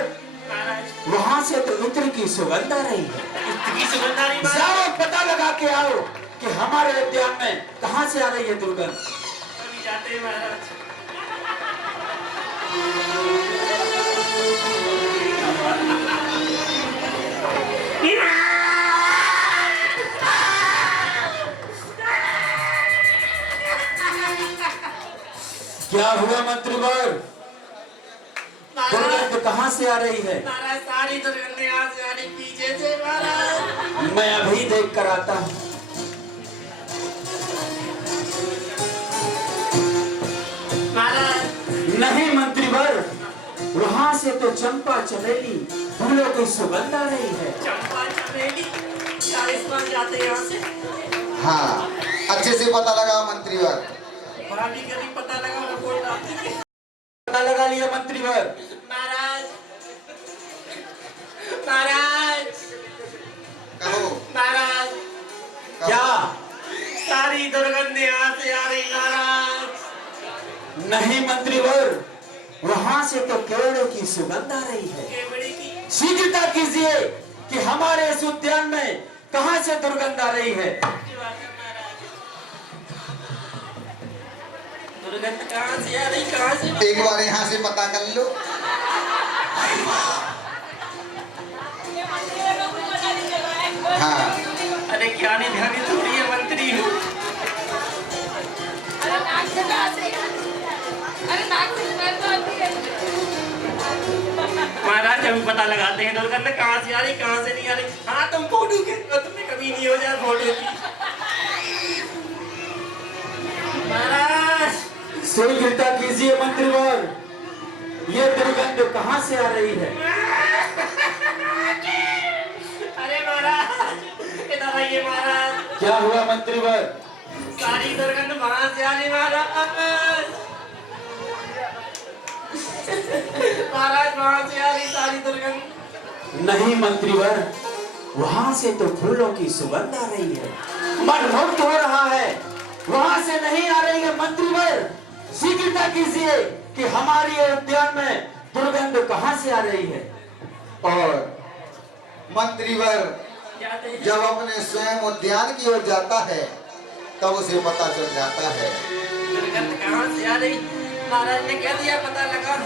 महाराज, वहाँ से तो इत्र की सुगंध आ रही है। इतनी सुगंध आ रही महाराज। जाओ पता लगा के आओ कि हमारे उद्यान में कहाँ से आ रही है दुर्गंध। अभी जाते हैं महाराज। क्या हुआ मंत्रीवर? दुर्गंध कहाँ से आ रही है? महाराज, सारी दुर्गंध यहाँ से आ रही, पीछे से महाराज। मैं अभी देख कर आता हूँ। महाराज, नहीं मंत्रीवर, वहाँ से तो चंपा चमेली फूलों की सुगंध आ रही है। चंपा चमेली, क्या इस बार जाते हैं यहाँ से? हाँ, अच्छे से पता लगा मंत्रीवर। भाभी का भी पता लगा, रिपोर्ट आती है। पता लगा लिया मंत्रीवर। महाराज, महाराज, कहो महाराज, क्या? सारी दुर्गंध यहाँ से आ रही महाराज। नहीं मंत्रीवर, वहाँ से तो केवड़े की सुगंध आ रही है। केवड़ी की शीघ्रता कीजिए कि हमारे इस उद्यान में कहाँ से दुर्गंध आ रही है। दुर्गंध कहाँ से आ रही, कहाँ से? एक बार यहाँ से पता कर लो। हाँ, अरे क्या नहीं ध्यान थोड़ी है मंत्री। अरे कभी पता लगाते हैं दुर्गंध कहाँ से आ रही कहाँ से नहीं आ रही। हाँ तुम फोटो के तुमने कभी नहीं हो जाए फोटो की। महाराज शीघ्रता कीजिए मंत्रीवर, ये दुर्गंध कहाँ से आ रही है? अरे महाराज इधर आइए महाराज। क्या हुआ मंत्रीवर? सारी दुर्गंध वहां से आ रही महाराज। महाराज वहां से आ रही सारी दुर्गंध। नहीं मंत्रीवर, वहां से तो फूलों की सुगंध आ रही है, मन मुक्त हो रहा है, वहां से नहीं आ रही है। मंत्रीवर शीघ्रता कीजिए कि हमारी उद्यान में दुर्गंध कहां से आ रही है। और मंत्रीवर जब अपने स्वयं उद्यान की ओर जाता है तब उसे पता चल जाता है। दुर्गंध कहां से आ रही? महाराज ने कह दिया पता लगा।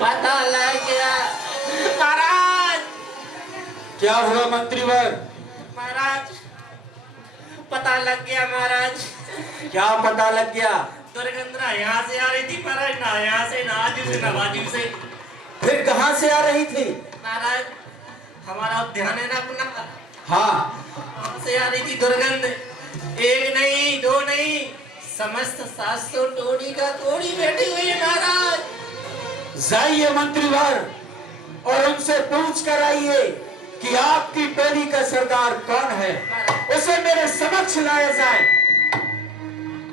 पता लग गया महाराज। क्या हुआ मंत्रीवर? महाराज पता लग गया महाराज। क्या पता लग गया? दुर्गंध ना यहाँ से आ रही थी महाराज, ना यहाँ से, ना आजू से, ना बाजू से। फिर कहां से आ रही थी? महाराज हमारा उद्यान है ना अपना, हाँ, वहाँ से आ रही थी दुर्गंध। एक नहीं दो नहीं, समस्त 700 टोली का टोली बैठी हुई है महाराज। जाइए मंत्रीवर और उनसे पूछ कर आइए कि आपकी टोली का सरदार कौन है, उसे मेरे समक्ष लाया जाए।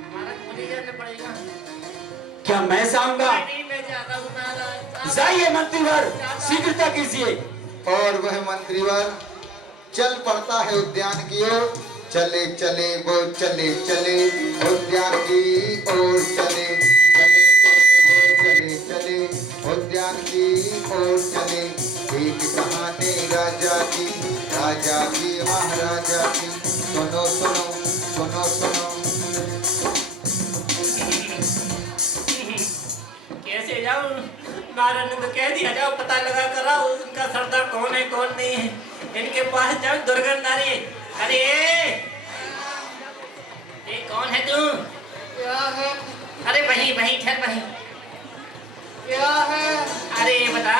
महाराज मुझे जाना पड़ेगा। क्या मैं जाऊंगा? नहीं मैं जाता हूँ महाराज। जाइए मंत्रीवर, शीघ्रता कीजिए। और वह मंत्रीवर चल पड़ता है उद्यान की ओर। चले चले वो चले चले उद्यान की ओर चले, चले चले वो चले चले उद्यान की ओर चले। एक कहानी राजा की महाराजा की, सुनो सुनो सुनो सुनो। कैसे जाऊं? महाराज ने तो कह दिया जाओ पता लगा कर आओ उनका सरदार कौन है कौन नहीं है, इनके पास जाओ दुर्गंध आ रही है। अरे ये कौन है तू? क्या है? अरे वहीं वहीं ठहर वहीं। क्या है? अरे ये बता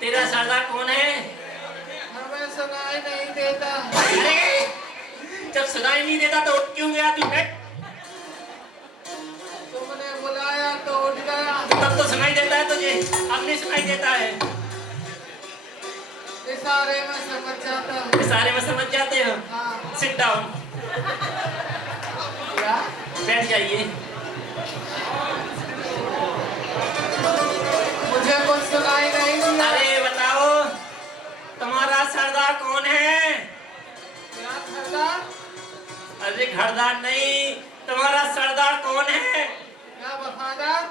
तेरा सरदार कौन है? हमें सुनाई नहीं देता। अरे जब सुनाई नहीं देता तो उठ क्यों गया तू? तुमने बुलाया तो उठ गया। तब तो सुनाई देता है तुझे, अब नहीं सुनाई देता है। इशारे में समझ जाता हूँ। इशारे में समझ जाते हो? हाँ। सिट डाउन, क्या? बैठ जाइए। मुझे कुछ सुनाई नहीं दिया। अरे बताओ तुम्हारा सरदार कौन है? क्या सरदार? अरे घरदार नहीं, तुम्हारा सरदार कौन है? क्या वफादार?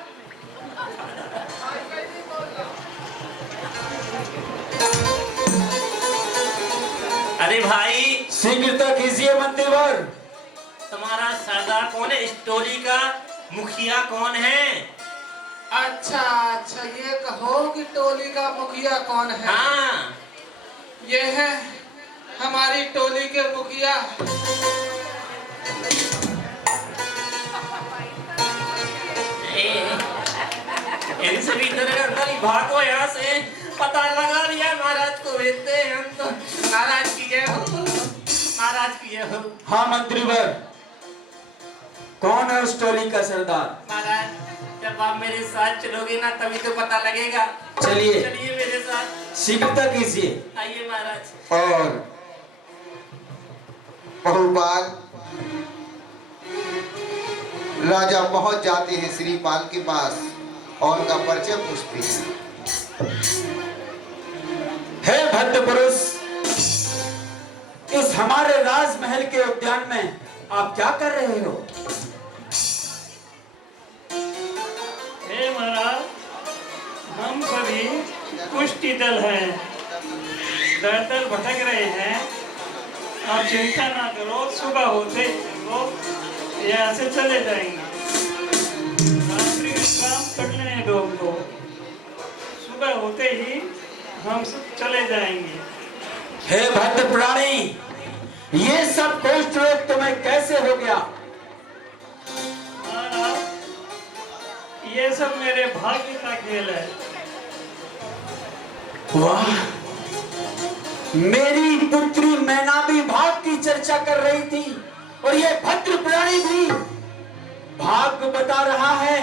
अरे भाई शीघ्रता कीजिए मंत्रीवर। तुम्हारा सरदार कौन है? इस टोली का मुखिया कौन है? अच्छा अच्छा, ये कहो कि टोली का मुखिया कौन है? हाँ ये है हमारी टोली के मुखिया। इन सभी अंदर ही भागो यहाँ से, पता लगा लिया महाराज को भेजते हैं हम तो। महाराज की जय हो, महाराज की जय हो। हाँ मंत्रीवर, कौन है उस टोली का सरदार? महाराज जब आप मेरे साथ चलोगे ना तभी तो पता लगेगा। चलिए चलिए मेरे साथ, शीघ्रता कीजिए। आइए महाराज। और बहुपाल राजा पहुंच जाते हैं श्रीपाल के पास और उनका परिचय पूछते हैं। हे भद्र पुरुष, इस हमारे राजमहल के उद्यान में आप क्या कर रहे हो? हे महाराज, हम सभी कुश्ती दल हैं, दर दर भटक रहे हैं। आप चिंता ना करो, सुबह होते ही हम लोग यहाँ से चले जाएंगे। रात्रि विश्राम करने दो हमको, सुबह होते ही हम सब चले जाएंगे। हे भद्र प्राणी, ये सब कुष्ठ रोग तुम्हें कैसे हो गया? ये सब मेरे भाग्य का खेल है। वाह, मेरी पुत्री मैना भी भाग की चर्चा कर रही थी और ये भद्र प्राणी भी भाग बता रहा है।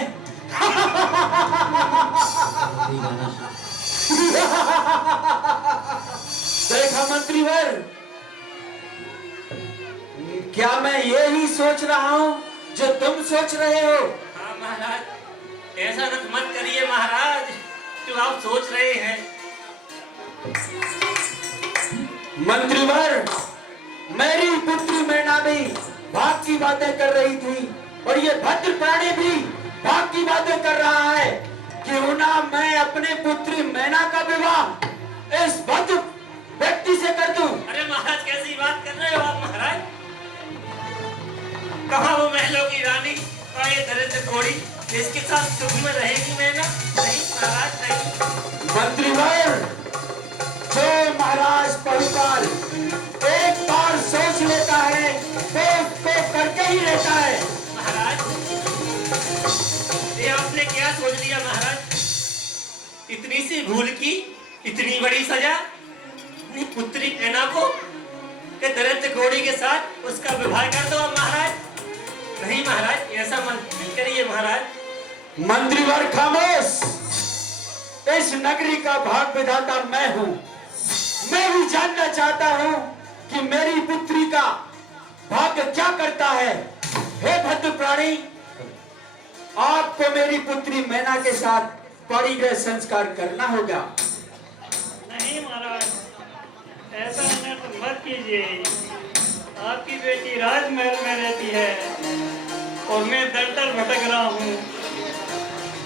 देखा मंत्रीवर, क्या मैं यही सोच रहा हूं जो तुम सोच रहे हो? हाँ महाराज, ऐसा मत करिए महाराज जो आप सोच रहे हैं। मंत्रीवर, मेरी पुत्री मैना भी भाग की बातें कर रही थी और ये भद्र प्राणी भी भाग की बातें कर रहा है। क्यों ना मैं अपने पुत्री मैना का विवाह इस भद्र व्यक्ति से कर दूं। अरे महाराज, कैसी बात कर रहे हो आप महाराज? कहाँ वो महलों की रानी और ये दरिद्र घोड़ी, इसके साथ सुख में रहेगी मैना? नहीं महाराज, नहीं। मंत्रीवर, जो महाराज बहुपाल एक बार सोच लेता है तो उसको करके ही रहता है। महाराज, ये आपने क्या सोच लिया महाराज? इतनी सी भूल की इतनी बड़ी सजा? अपनी पुत्री मैना को के दरिद्र घोड़ी के साथ उसका विवाह कर दो अब महाराज? नहीं महाराज, ऐसा मत करिए महाराज। मंत्रीवर खामोश, इस नगरी का भाग विधाता मैं हूं। मैं भी जानना चाहता हूं कि मेरी पुत्री का भाग्य क्या करता है। हे भद्र प्राणी, आपको मेरी पुत्री मैना के साथ पड़ी गए संस्कार करना होगा। नहीं महाराज, ऐसा अनर्थ मत कीजिए। आपकी बेटी राजमहल में रहती है और मैं दर दर भटक रहा हूँ।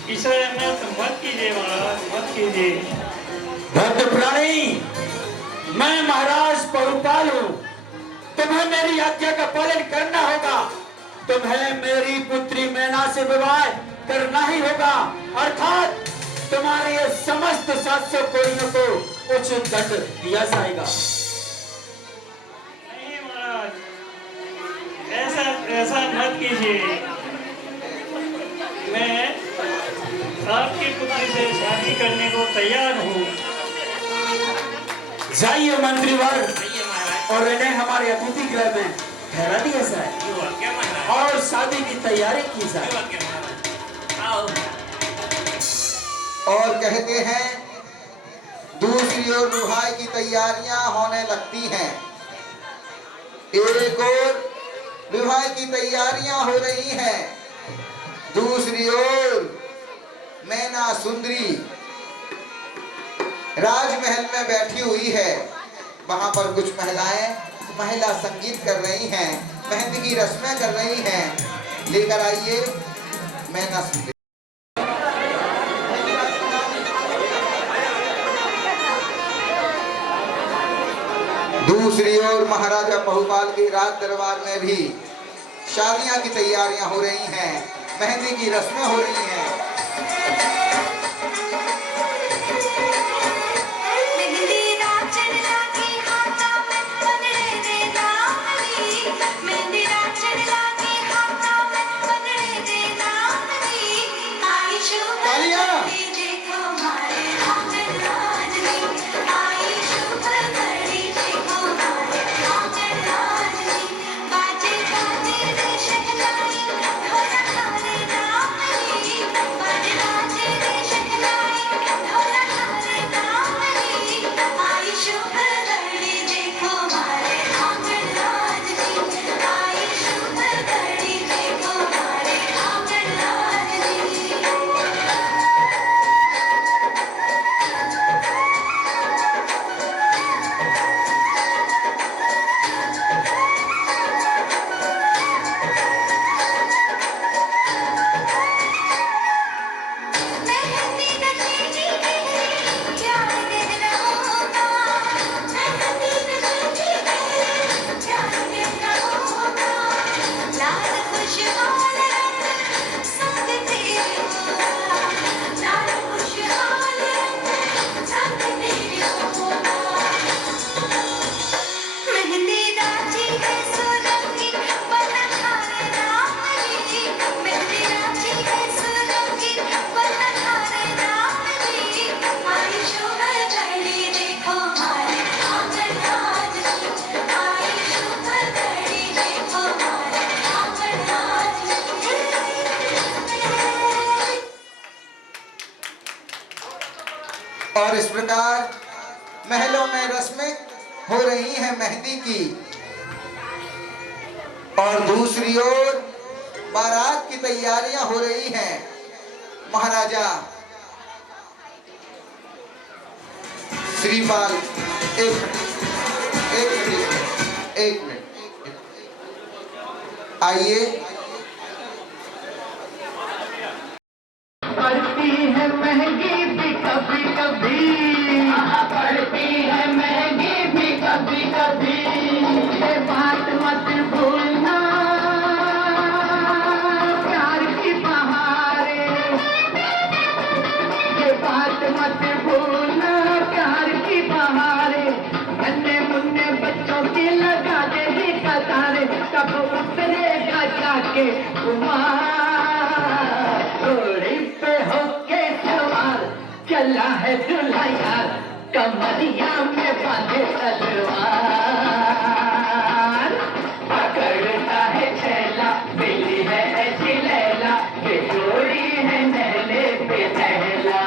इसे अनर्थ मत कीजिए महाराज, मत कीजिए। भद्र प्राणी, मैं महाराज बहुपाल हूँ। तुम्हें मेरी आज्ञा का पालन करना होगा। तुम्हें मेरी पुत्री मैना से विवाह करना ही होगा, अर्थात तुम्हारे ये समस्त 700 कोड़ियों को उचित दंड दिया जाएगा। नहीं महाराज, ऐसा मत कीजिए। मैं आपकी पुत्री से शादी करने को तैयार हूँ। जाइए मंत्रीवर, आइए महाराज। और इन्हें हमारे अतिथि गृह में ठहरा दिया जाए क्या महाराज? और शादी की तैयारी की जाए। क्या महाराज? आओ। और कहते हैं दूसरी ओर विवाह की तैयारियां होने लगती हैं। एक ओर विवाह की तैयारियां हो रही हैं, दूसरी ओर मैना सुंदरी राजमहल में बैठी हुई है। वहां पर कुछ महिलाएं महिला संगीत कर रही हैं, मेहंदी की रस्में कर रही हैं। लेकर आइए मैना सुंदरी। दूसरी ओर महाराजा बहुपाल के राज दरबार में भी शादियां की तैयारियां हो रही हैं, मेहंदी की रस्में हो रही हैं। प्रकार महलों में रस्में हो रही हैं मेहंदी की, और दूसरी ओर बारात की तैयारियां हो रही हैं। महाराजा श्रीपाल एक मिनट आइए। पड़ती है महंगी भी कभी कभी, पड़ती है महंगी भी कभी कभी, ये बात मत भूलना प्यार की बहारे, ये बात मत भूलना प्यार की बहारे, नन्हे मुन्ने बच्चों की लगा देगी कतारे, कब उतरेगा जाके कुमार, घोड़ी पे होके सवार चला है दूल्हा यार, कमरिया में बांधे तलवार, पकड़ता है छैला मिली है ऐसी लैला, ये जोड़ी है नैले पे नैला,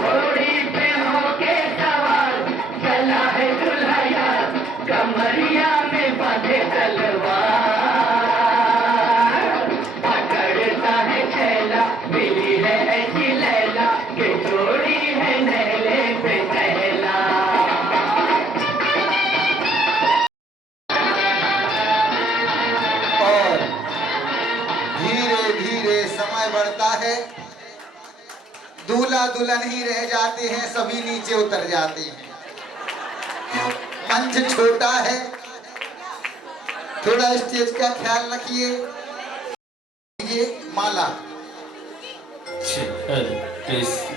घोड़ी पे होके सवार चला है दूल्हा यार, कमरिया में बांधे तलवार, पकड़ता है छैला मिली है ऐसी लैला, ये जोड़ी है नैले पे नैला। और धीरे धीरे समय बढ़ता है, दूल्हा दुल्हन ही रह जाते हैं, सभी नीचे उतर जाते हैं। मंच छोटा है, थोड़ा स्टेज का ख्याल रखिए। ये माला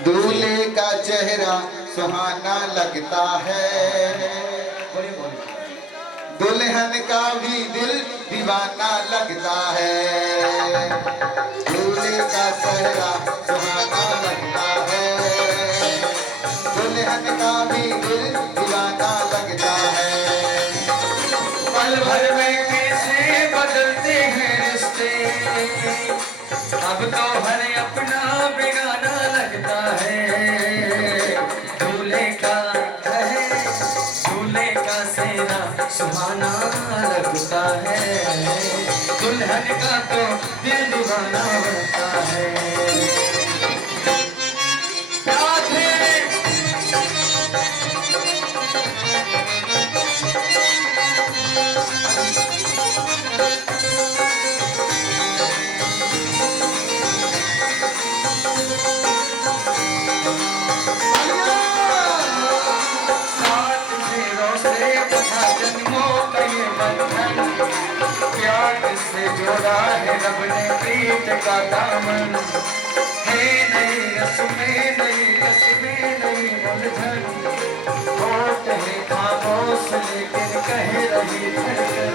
दूल्हे का चेहरा सुहाना लगता है, दुल्हन का भी दिल दीवाना लगता है, दूल्हे का चेहरा सुहाना लगता है, दुल्हन का भी दिल दीवाना लगता है। पल भर में कैसे बदलते हैं रिश्ते, अब तो हर अपना बेगाना लगता है, दूल्हे का सेहरा सुहाना लगता है, दुल्हन का तो दिल दीवाना बनता है। जोड़ा है रब ने प्रीत का दामन, है नई रस्में नई उलझन, होठ है खामोश लेकिन कह रही धड़कन,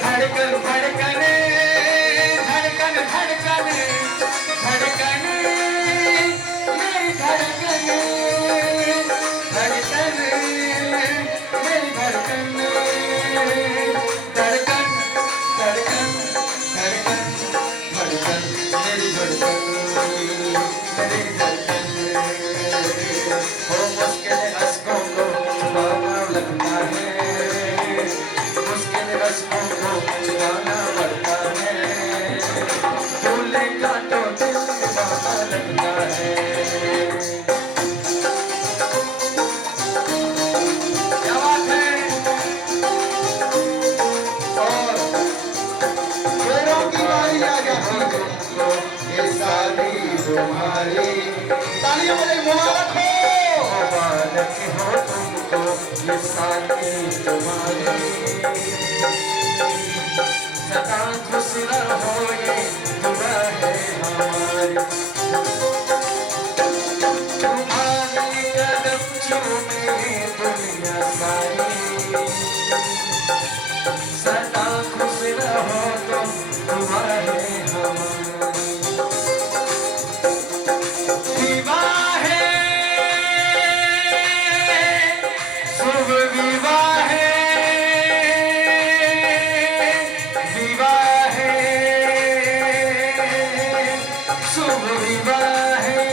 धड़कन धड़कन धड़कन धड़कन धड़कन मेरी धड़कन धड़कन मेरी धड़कन धड़कन धड़कन धड़कन धड़कन मेरी धड़कन मेरी धड़कन, हो मुश्किल अश्कों को छुपाना लगता है, मुश्किल अश्कों को छुपाना पड़ता है, दूल्हे का तो दिल दीवाना लगता है। क्या बात है। ये शादी तुम्हारी, तालियों बजाई, मुबारक हो, मुबारक हो तुमको ये शादी तुम्हारी, सदा खुश रहो ये दुआ है हमारी, तुम्हारे कदम चूमे दुनिया सारी, सदा खुश रहो तुम दुआ है हमारी। विवाह है शुभ विवाह है, विवाह है शुभ विवाह है,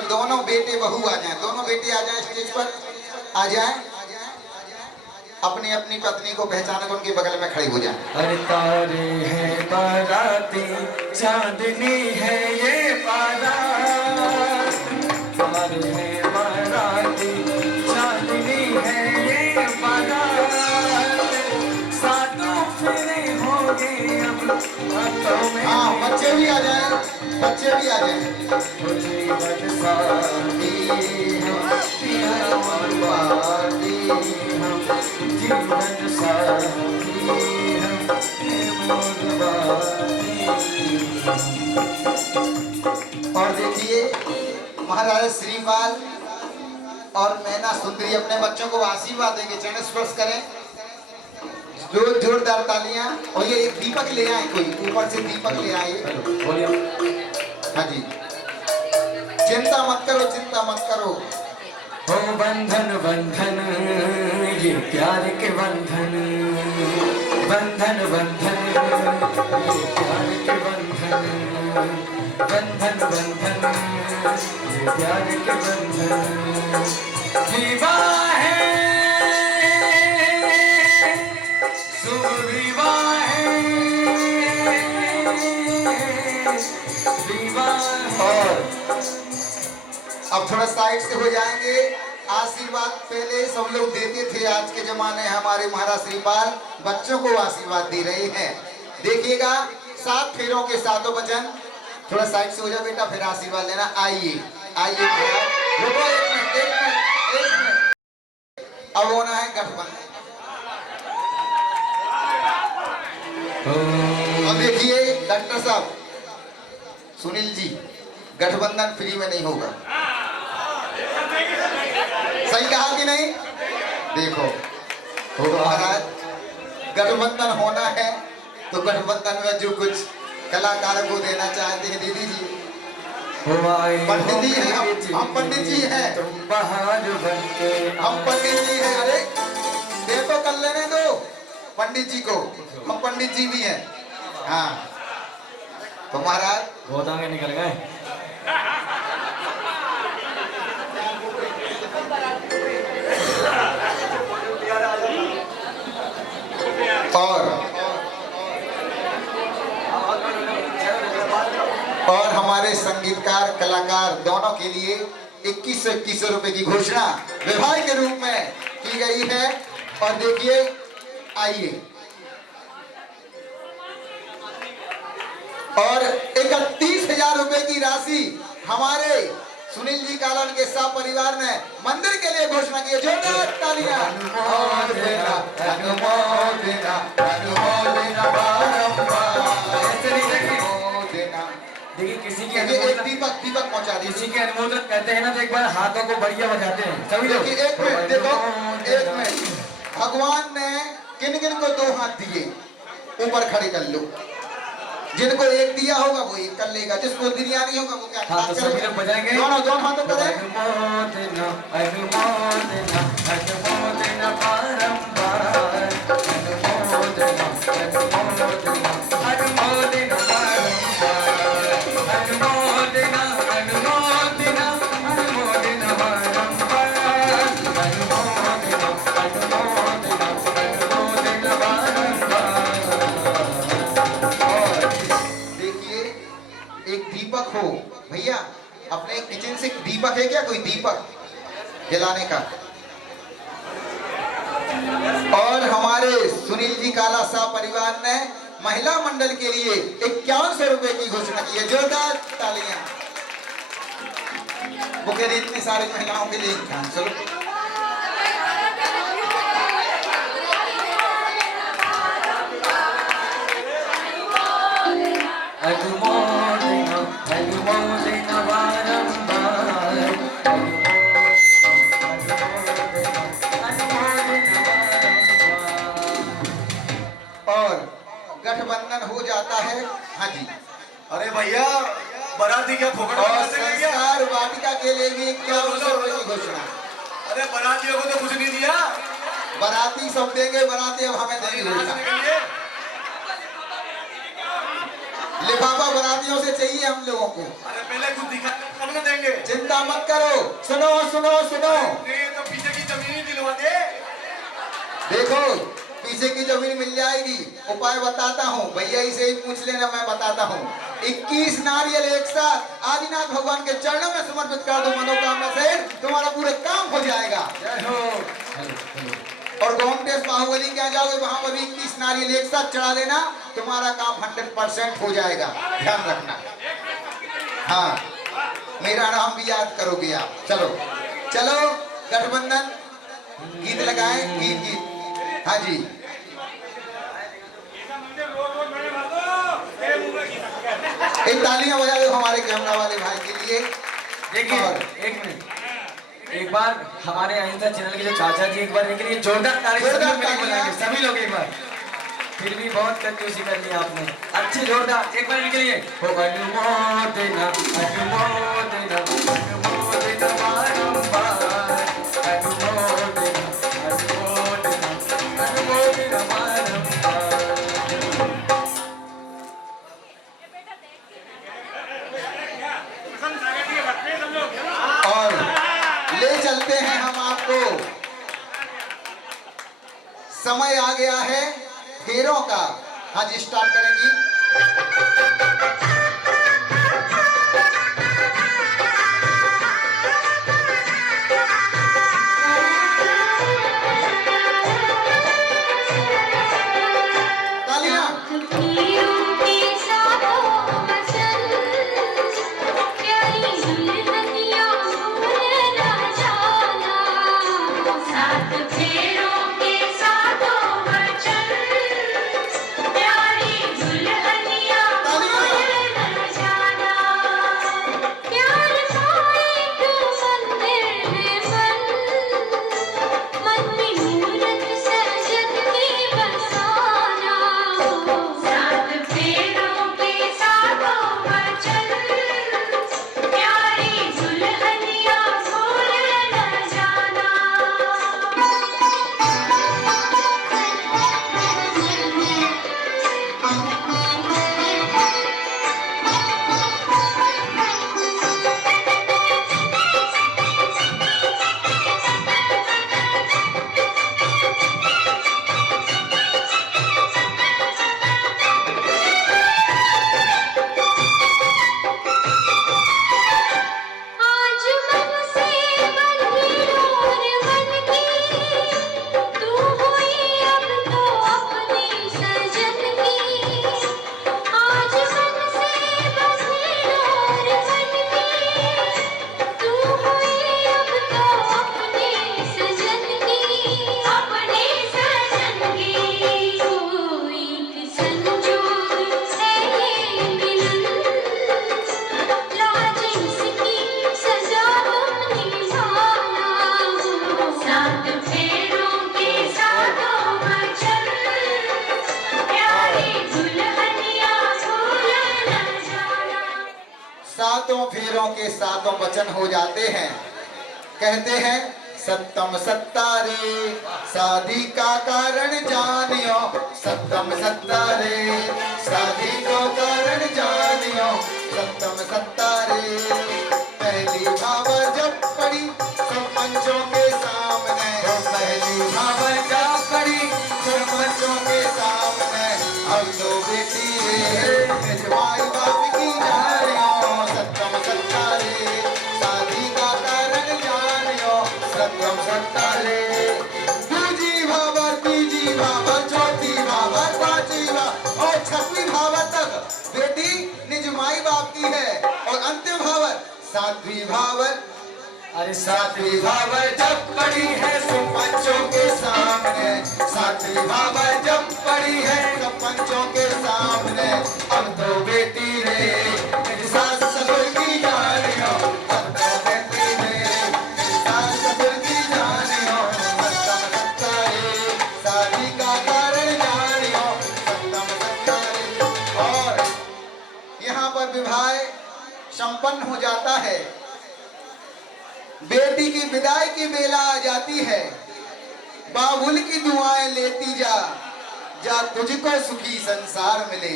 और दोनों बेटे बहू आ जाएं, दोनों बेटे आ जाएं स्टेज पर, आ जाएं, अपनी अपनी पत्नी को पहचाने को उनके बगल में खड़े हो जाएं। अरे तारे हैं बाराती, चांदनी है ये बारात, तारे हैं बाराती, चांदनी है ये बारात, सातों फेरे होंगे अब हाथों में। हाँ, बच्चे भी आ जाएं, बच्चे भी आ जाएं। जीवन साथी हम, पिया बर्बादी हम, जीवन साथी हम, बर्बादी। और देखिए महाराजा श्रीपाल और मैना सुंदरी अपने बच्चों को आशीर्वाद देंगे, चरण स्पर्श करें, जोरदार तालियां। और ये एक दीपक ले आए, कोई ऊपर से दीपक ले आए। हाँ जी, चिंता मत करो, चिंता मत करो। ओ बंधन बंधन ये प्यार के बंधन, बंधन बंधन ये प्यार के बंधन, बंधन बंधन ये प्यार के बंधन। विवाह है शुभ विवाह है, विवाह। और अब थोड़ा साइड से हो जाएंगे। आशीर्वाद पहले सब लोग देते थे, आज के जमाने हमारे महाराज श्रीपाल बच्चों को आशीर्वाद दे रहे हैं। देखिएगा 7 फेरों के सातों वचन। थोड़ा साइड से हो जाओ बेटा, फिर आशीर्वाद लेना। आइए आइए महाराज, रुको एक मिनट, एक मिनट, एक मिनट। अब होना है गठबंधन। अब देखिए डॉक्टर साहब, सुनील जी, गठबंधन फ्री में नहीं होगा, सही कहा कि नहीं? देखो होगा महाराज, गठबंधन होना है तो गठबंधन में जो कुछ कलाकारों को देना चाहते हैं दे दीजिए। पंडित जी हैं, हम पंडित जी हैं, हम पंडित जी हैं। अरे दे तो कर लेने दो पंडित जी को, हम पंडित जी भी हैं। हाँ तो महाराज बहुत आगे निकल गए। और हमारे संगीतकार कलाकार दोनों के लिए 2100 रुपए की घोषणा विवाह के रूप में की गई है। और देखिए, आइए, और 31,000 रुपए की राशि हमारे सुनील जी कालन के सब परिवार ने मंदिर के लिए घोषणा की है। जोरदार तालियां। देखिए किसी की एक दीपक पहुंचा दीजिए। किसी के अनुमोदन कहते हैं ना, तो एक बार हाथों को बढ़िया बजाते हैं सभी लोग। एक मिनट देखो, एक मिनट। भगवान ने किन किन को 2 हाथ दिए, ऊपर खड़े कर लो। जिनको एक दिया होगा वो एक कर लेगा, जिसको दिया नहीं होगा वो क्या हाँ, तो सभी लोग बजाएंगे। दोनों हाथों करें। हो भैया, अपने किचन से दीपक है क्या? कोई दीपक जलाने का। और हमारे सुनील जी काला साहब परिवार ने महिला मंडल के लिए 5100 रुपए की घोषणा की है। जोरदार तालियां। वो कह रही इतनी सारी महिलाओं के लिए चलो। और गठबंधन हो जाता है। हाँ जी, अरे भैया बाराती क्या फोकट और संस्कार वाटिका के लिए भी 5100 रुपए की घोषणा। अरे बारातियों को तो कुछ नहीं दिया। बाराती सब देंगे, बाराती अब हमें देंगे। लिफाफा बारातियों से चाहिए हम लोगों को। अरे पहले कुछ दिखा अपने देंगे। चिंता मत करो। सुनो सुनो सुनो, नहीं तो पीछे की जमीन ही दिलवा दे। देखो पीछे की जमीन मिल जाएगी। उपाय बताता हूँ, भैया ही से ही पूछ लेना, मैं बताता हूँ। 21 नारियल एक साथ आदिनाथ भगवान के चरणों में समर्पित कर दो, मनोकामना से तुम्हारा पूरा काम हो जाएगा। जय हो। और गोमटेश बाहुबली क्या जाओगे, वहां पर भी 21 नारियल एक साथ चढ़ा देना, तुम्हारा काम 100% हो जाएगा। ध्यान रखना। हाँ, मेरा नाम भी याद करोगे आप। चलो चलो, गठबंधन गीत लगाएं, गीत। हाँ जी, एक तालियां बजा दो हमारे कैमरा वाले भाई के लिए। देखिए एक मिनट, एक बार हमारे अहिंसा चैनल के जो चाचा जी, एक बार इनके लिए जोरदार ताली सभी लोग एक बार। फिर भी बहुत कंजूसी कर ली आपने, अच्छी जोरदार एक बार इनके लिए। हो अनुमोदना अनुमोदना अनुमोदना बारंबार, अनुमोदना अनुमोदना अनुमोदना बारंबार। और ले चलते हैं हम आपको। समय आ गया है फेरों का। हाँ जी, स्टार्ट करेंगी। तालियां। सातों फेरों के सातों वचन हो जाते हैं। कहते हैं सत्तम सत्ता रे शादी का कारण जानियो, सत्तम सत्ता रे शादी का कारण जानियो, सत्तम सत्ता रे। पहली भावर जब पड़ी सब पंचों के सामने, पहली भावर जब पड़ी सब पंचों के सामने, अब तो बेटी रे निजवाई बाप की जानियो, सत्तम सत्ता रे शादी का कारण जानियो, सत्तम सत्ता रे। दूजी भावर, तीजी भावर, चौथी भावर, पांचवी भावर और छठवीं भावर तक बेटी निज माई बाप की है। और अंतिम भावर सातवीं भावर, अरे सातवीं भावर जब पड़ी है सब पंचों के सामने, सातवीं भावर जब पड़ी है सब पंचों के सामने, अब तो बेटी रे मेरी सास ससुर की जानियो, अब तो बेटी रे मेरी सास ससुर की जानियो, सत्तम सत्ता रे शादी का कारण जानियो, सत्तम सत्ता रे। और यहाँ पर विवाह संपन्न हो जाता है। बेटी की विदाई की बेला आ जाती है। बाबुल की दुआएं लेती जा, जा तुझको सुखी संसार मिले।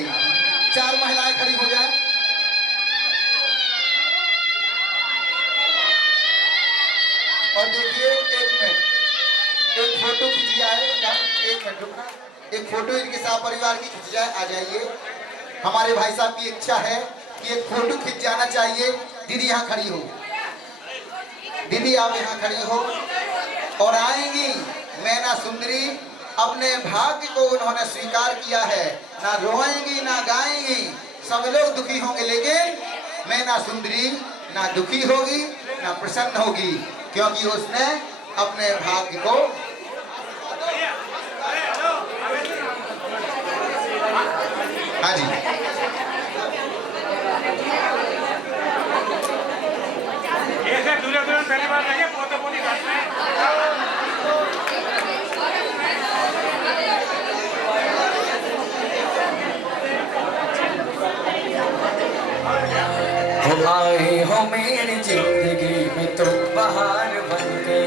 चार महिलाएं खड़ी हो जाए। और देखिए, एक मिनट, एक फोटो खींची जाए। एक मिनट रुकना, एक फोटो इनके साथ परिवार की खींची जाए। आ जाइए। हमारे भाई साहब की इच्छा है कि एक फोटो खींच जाना चाहिए। दीदी यहाँ खड़ी हो, दीदी आप यहाँ खड़ी हो। और आएंगी मैना सुंदरी, अपने भाग्य को उन्होंने स्वीकार किया है। ना रोएंगी ना गाएंगी, सब लोग दुखी होंगे, लेकिन मैना सुंदरी ना दुखी होगी ना प्रसन्न होगी, क्योंकि उसने अपने भाग्य को हाँ जी ऐसे दूर दूर पहली बार लगे पोते पोती बात में आए हो मेरी जिंदगी में तुम बहार बन के,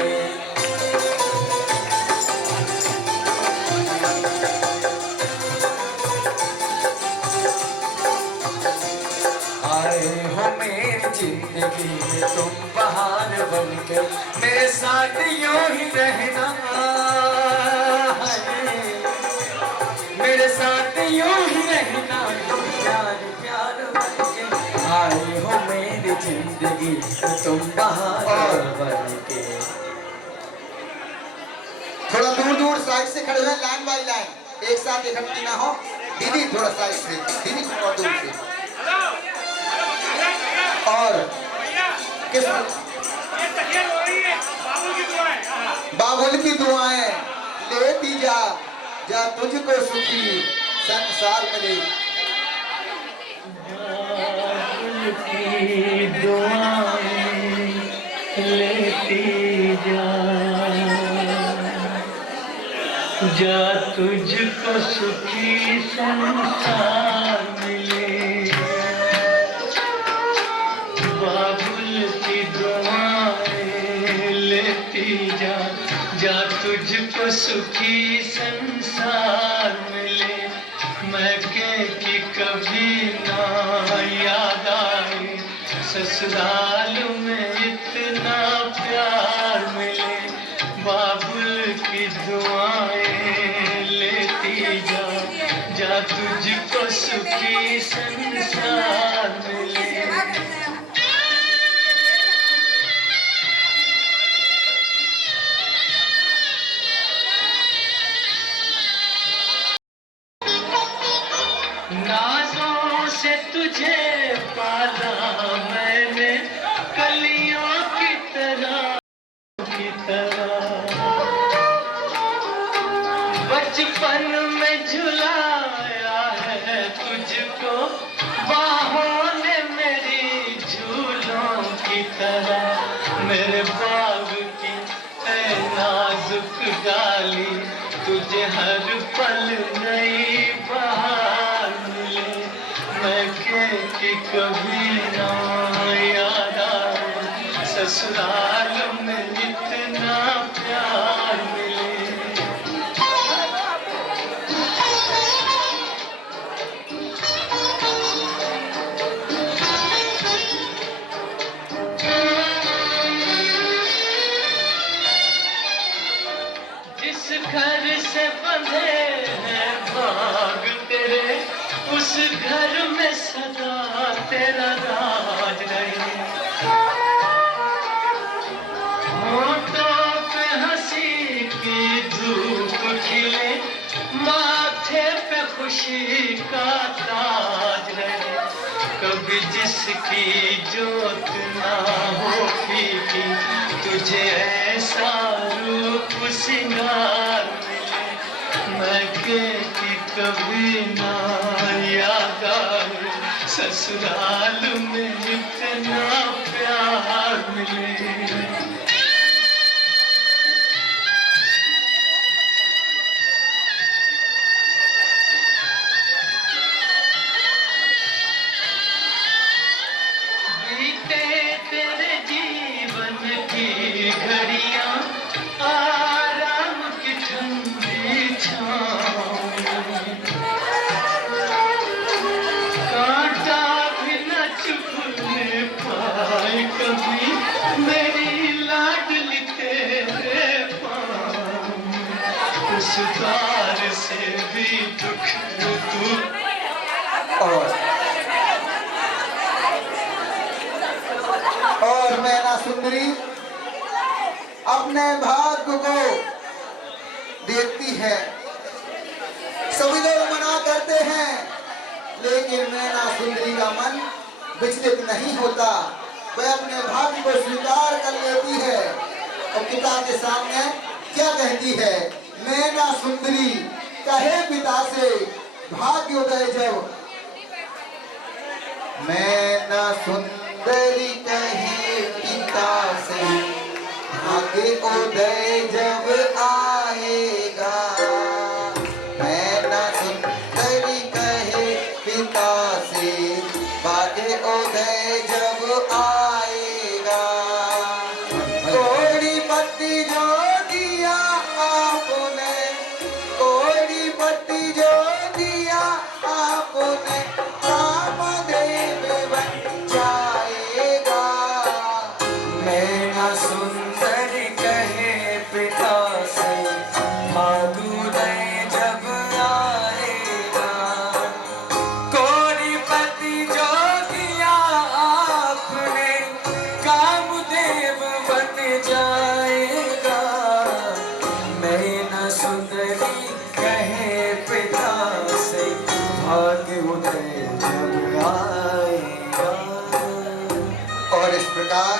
आए हो मेरी जिंदगी में तुम बहार बन के, मेरे साथ यूं ही रहना है, मेरे साथ यूं ही रहना, तुम प्यार प्यार बन के, आए हो मेरी जिंदगी में तुम बहार बन के। थोड़ा दूर दूर साइड से खड़े हुए, लाइन बाय लाइन, एक साथ इकट्ठी ना हो। दीदी थोड़ा साइड से, दीदी थोड़ा दूर से। और किस बाबुल की दुआएं लेती जा, जा तुझको सुखी संसार मिले। लेती जा तुझको सुखी संसार मिले, बाबुल की दुआएं लेती जा तुझको सुखी संसार मिले, मैके की कभी ना याद आए, ससुराल में इतना प्यार मिले, बाबुल की दुआएं लेती जा तुझको सुखी संसार मिले। नाज़ों से तुझे पाला मैंने, कलियों की तरह बचपन में झुलाया है तुझको, बाहों ने मेरी झूलों की तरह, मेरे बाग की है नाजुक डाली, तुझे हर पल नई बहार मिले, मैं कि कभी ना याद आए, ससुराल में इतना प्यार मिले। जिस घर से बंधे हैं भाग तेरे, उस घर में सदा तेरा राज रहे, होठों पे हंसी की धूप खिले, माथे पे खुशी का ताज रहे, कभी जिसकी जोत ना हो फीकी, तुझे ऐसा रूप सिंगार मिले, मैं कि कभी ना याद आए, ससुराल में इतना प्यार मिले। बीते तेरे जीवन की घड़ियां आराम की ठंडी छाँव में, कांटा भी न चुभने पाए कभी मेरी प्यार से भी दुख दूर। और मैना सुंदरी अपने भाग्य को देखती है। सभी लोग मना करते हैं, लेकिन मैना सुंदरी का मन विचलित नहीं होता। वह अपने भाग्य को स्वीकार कर लेती है और पिता के सामने क्या कहती है? मैना सुंदरी कहे पिता से भाग्योदय जब, मैना सुंदरी कहे पिता से भाग्योदय जब आएगा। मैना सुंदरी कहे पिता से भाग्योदय जब आएगा। कोड़ी पत्ती जो दिया आपने, कोड़ी पत्ती जो दिया आपने, कामदेव बन जाएगा। मैना सुंदरी कहे पिता से भाग्योदय जब आएगा। कोड़ीपति जो दिया आपने, कामदेव बन जाएगा। मैना सुंदरी कहे पिता से भाग्योदय जब आएगा। और इस प्रकार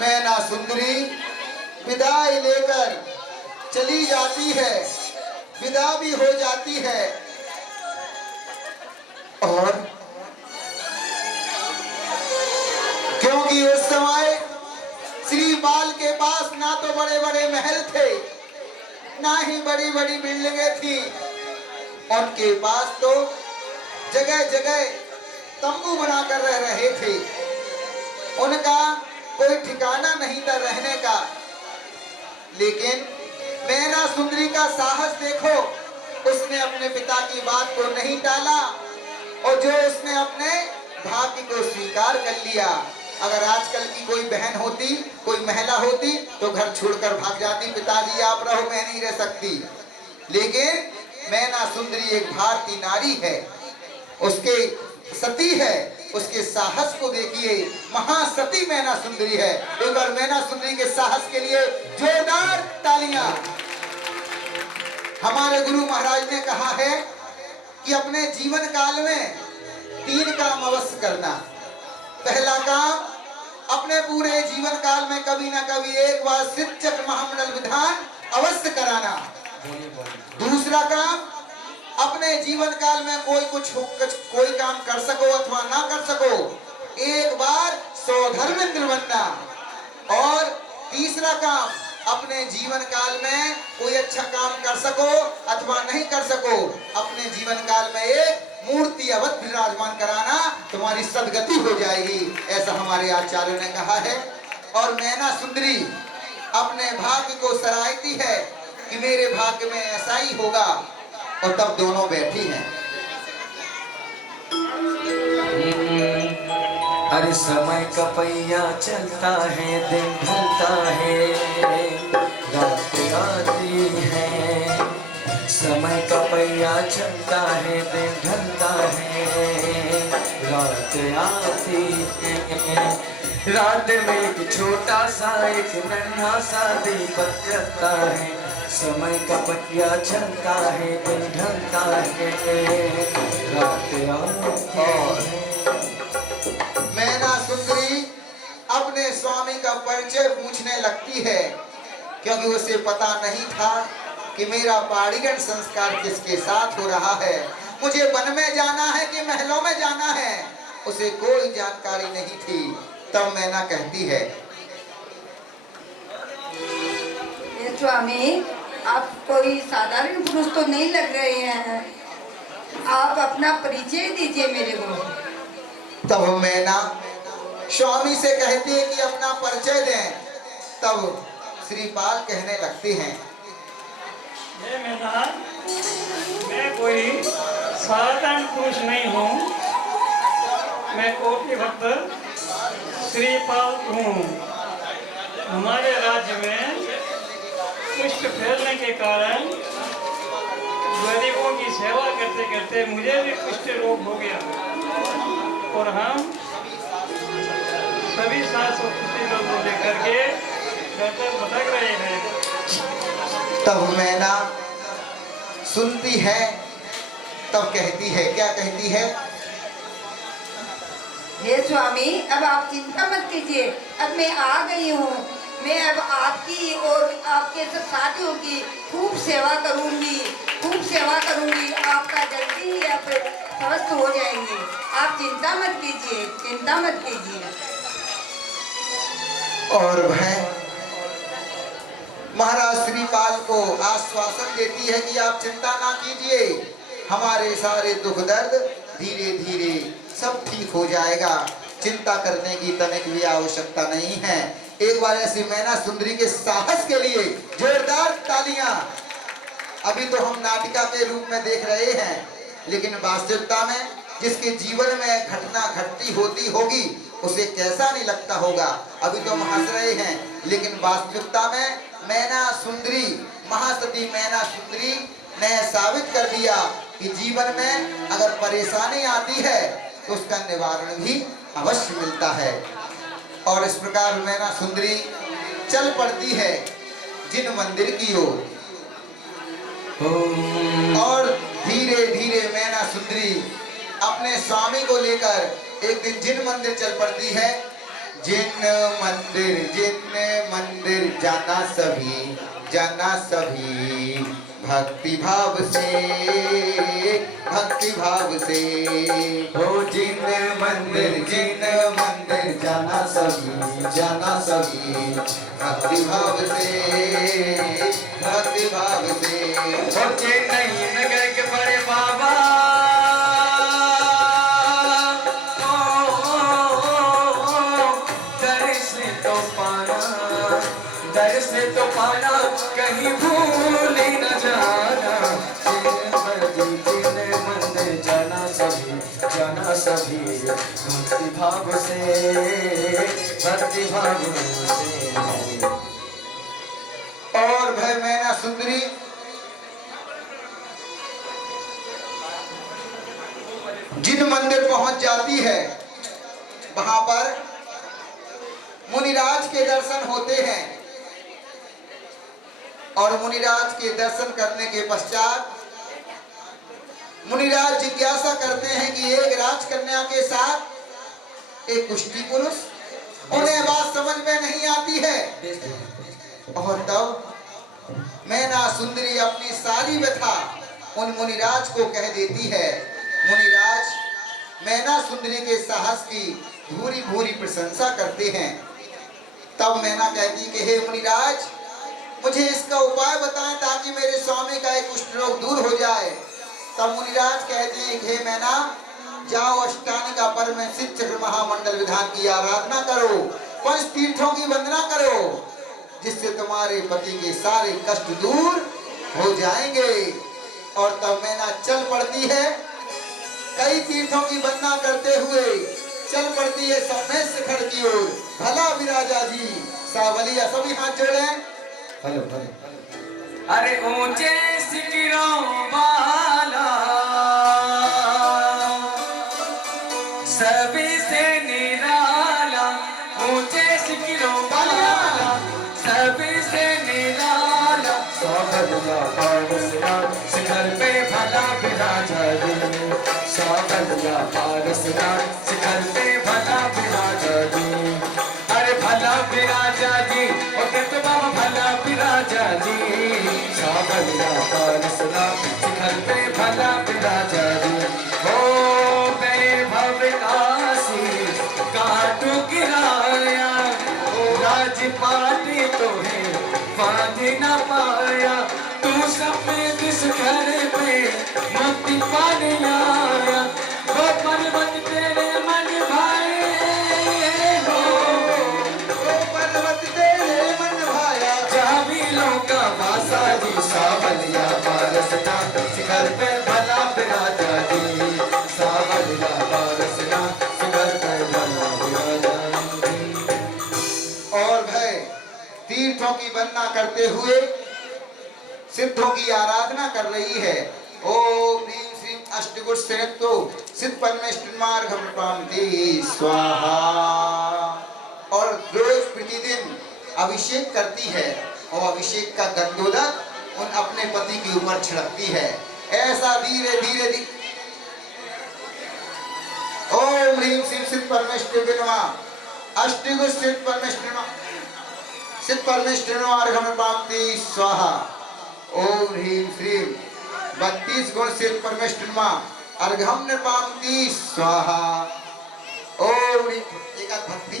मैना सुंदरी विदाई लेकर चली जाती है, विदा भी हो जाती है। और क्योंकि उस समय श्री बाल के पास ना तो बड़े बड़े महल थे, ना ही बड़ी बड़ी बिल्डिंगें थी। उनके पास तो जगह जगह तंबू बनाकर रह रहे थे। उनका कोई ठिकाना नहीं था रहने का। लेकिन मैना सुंदरी का साहस देखो, उसने अपने पिता की बात को नहीं टाला और जो उसने अपने भाग्य को स्वीकार कर लिया। अगर आजकल की कोई बहन होती, कोई महिला होती तो घर छोड़कर भाग जाती, पिताजी आप रहो, मैं नहीं रह सकती। लेकिन मैना सुंदरी एक भारतीय नारी है, उसके सती है, उसके साहस को देखिए, महासती मैना सुंदरी है। एक बार मैना सुंदरी के साहस के लिए जोरदार तालियां। हमारे गुरु महाराज ने कहा है कि अपने जीवन काल में 3 काम अवश्य करना। पहला काम, अपने पूरे जीवन काल में कभी ना कभी एक बार शिक्षक महामंडल विधान अवश्य कराना। दूसरा काम, अपने जीवन काल में कोई काम कर सको अथवा ना कर सको, एक बार स्वधर्मेंद्र बनना। और तीसरा काम, अपने जीवन काल में कोई अच्छा काम कर सको अथवा नहीं कर सको, अपने जीवन काल में एक मूर्ति अवध विराजमान कराना, तुम्हारी सदगति हो जाएगी, ऐसा हमारे आचार्यों ने कहा है। और मैना सुंदरी अपने भाग्य को सराहती है कि मेरे भाग्य में ऐसा ही होगा। और तब दोनों बैठी हैं। हर समय का पहिया चलता है, दिन ढलता है, रात आती है। समय का पहिया चलता है, दिन ढलता है, रात आती है। रात में एक छोटा सा, एक नन्हा सा दीपक जलता है। समय का पहिया चलता है, दिन ढलता है, रात आती है। मैना सुंदरी अपने स्वामी का परिचय पूछने लगती है, क्योंकि उसे पता नहीं था कि मेरा पाड़ीगण संस्कार किसके साथ हो रहा है, मुझे वन में जाना है कि महलों में जाना है, उसे कोई जानकारी नहीं थी। तब मैना कहती है, ये स्वामी, आप कोई साधारण पुरुष तो नहीं लग रहे हैं, आप अपना परिचय दीजिए मेरे को। तब मैना स्वामी से कहती है कि अपना परिचय दें। तब श्रीपाल कहने लगते हैं, मैं कोई साधारण पुरुष नहीं हूँ, मैं कोटि भक्त श्रीपाल हूँ। हमारे राज्य में कुष्ठ फैलने के कारण गरीबों की सेवा करते करते मुझे भी कुष्ठ रोग हो गया और हम सभी सास और कुष्ठ रोग को लेकर के घर पर भटक रहे हैं। तब मैना सुनती है, तब कहती है, क्या कहती है? हे स्वामी, अब आप चिंता मत कीजिए, अब मैं आ गई हूँ। मैं अब आपकी और आपके सब साथियों की खूब सेवा करूँगी, खूब सेवा करूँगी। आपका जल्दी ही आप स्वस्थ हो जाएंगे। आप चिंता मत कीजिए, चिंता मत कीजिए। और वह महाराज श्रीपाल को आश्वासन देती है कि आप चिंता ना कीजिए, हमारे सारे दुख दर्द धीरे धीरे सब ठीक हो जाएगा, चिंता करने की तनिक भी आवश्यकता नहीं है। एक बार ऐसी मैना सुंदरी के साहस के लिए जोरदार तालियां। अभी तो हम नाटिका के रूप में देख रहे हैं, लेकिन वास्तविकता में जिसके जीवन में घटना घटती होती होगी उसे कैसा नहीं लगता होगा। अभी तो हम हंस रहे हैं, लेकिन वास्तविकता में मैना सुंदरी, महासती मैना सुंदरी ने साबित कर दिया कि जीवन में अगर परेशानी आती है तो उसका निवारण भी अवश्य मिलता है। और इस प्रकार मैना सुंदरी चल पड़ती है जिन मंदिर की ओर, और धीरे धीरे मैना सुंदरी अपने स्वामी को लेकर एक दिन जिन मंदिर चल पड़ती है। जिन मंदिर जाना सभी भक्ति भाव से हो। जिन मंदिर जाना सभी भक्ति भाव से हो। चेन्नई नगर के बड़े बाबा दर्श तो पाना कहीं भूल न जाना। जिन मंदिर जाना सभी भक्ति भाव से। और भय मैना सुंदरी जिन मंदिर पहुंच जाती है, वहां पर मुनिराज के दर्शन होते हैं, और मुनिराज के दर्शन करने के पश्चात मुनिराज जिज्ञासा करते हैं कि एक राजकन्या के साथ एक कुश्ती पुरुष, उन्हें बात समझ में नहीं आती है। और तब मैना सुंदरी अपनी सारी व्यथा उन मुनिराज को कह देती है। मुनिराज मैना सुंदरी के साहस की भूरी भूरी प्रशंसा करते हैं। तब मैना कहती कि हे मुनिराज, मुझे इसका उपाय बताएं ताकि मेरे स्वामी का एक कुष्ठ रोग दूर हो जाए। तब मुनिराज कहते हैं कि हे मैना, जाओ अष्टांगिका पर में शिव चक्र महामंडल विधान की आराधना करो, 5 तीर्थों की वंदना करो, जिससे तुम्हारे पति के सारे कष्ट दूर हो जाएंगे। और तब मैना चल पड़ती है, कई तीर्थों की वंदना करते हुए चल पड़ती है समेत शिखर की ओर। भला विराजा जी, सावलिया सभी हाथ जोड़े। अरे ऊंचे शिखरों वाला सभी से निराला, ऊंचे शिखरों वाला सभी से निराला। सावलिया पारसनाथ शिखर पे भला विराजा जी। सावलिया पारसनाथ शिखर पे भला विराजा जी। अरे भला विराजा जी, तो बाबा भला विराजा जी। सावलिया पारसनाथ शिखर पे भला विराजा जी। हो वैभव काशी काटू गिराया, राजपाटी तो है बांध न पाया। तू सफेद इस घर पे मुक्ति पाने आया, वो पर्वत तेरे मन भाए हो। वो पर्वत तेरे मन भाया, जहाँ भी लोका वासा जी। सावलिया पारसनाथ शिखर पे भला विराजा जी। सावलिया पारसनाथ शिखर पे भला विराजा जी। और भय तीर्थों की वंदना करते हुए सिद्धों की आराधना कर रही है। ओम ह्रीं श्रीं अष्टगुण सेतो सिद्ध परमेश्वर मार्गम प्राप्ति स्वाहा। और रोज प्रतिदिन अभिषेक करती है और अभिषेक का गंधोदक उन अपने पति के ऊपर छिड़कती है। ऐसा धीरे धीरे ओम ह्रीं श्रीं सिद्ध परमेश्वर नमः अष्टगुण सिद्ध परमेश्वर मार्गम प्राप्ति स्वाहा। ओम ह्रीं श्रीं 32 गुण सिद्ध परमेश्वर अर्घम निपाति स्वाहा। ओम एक भक्ति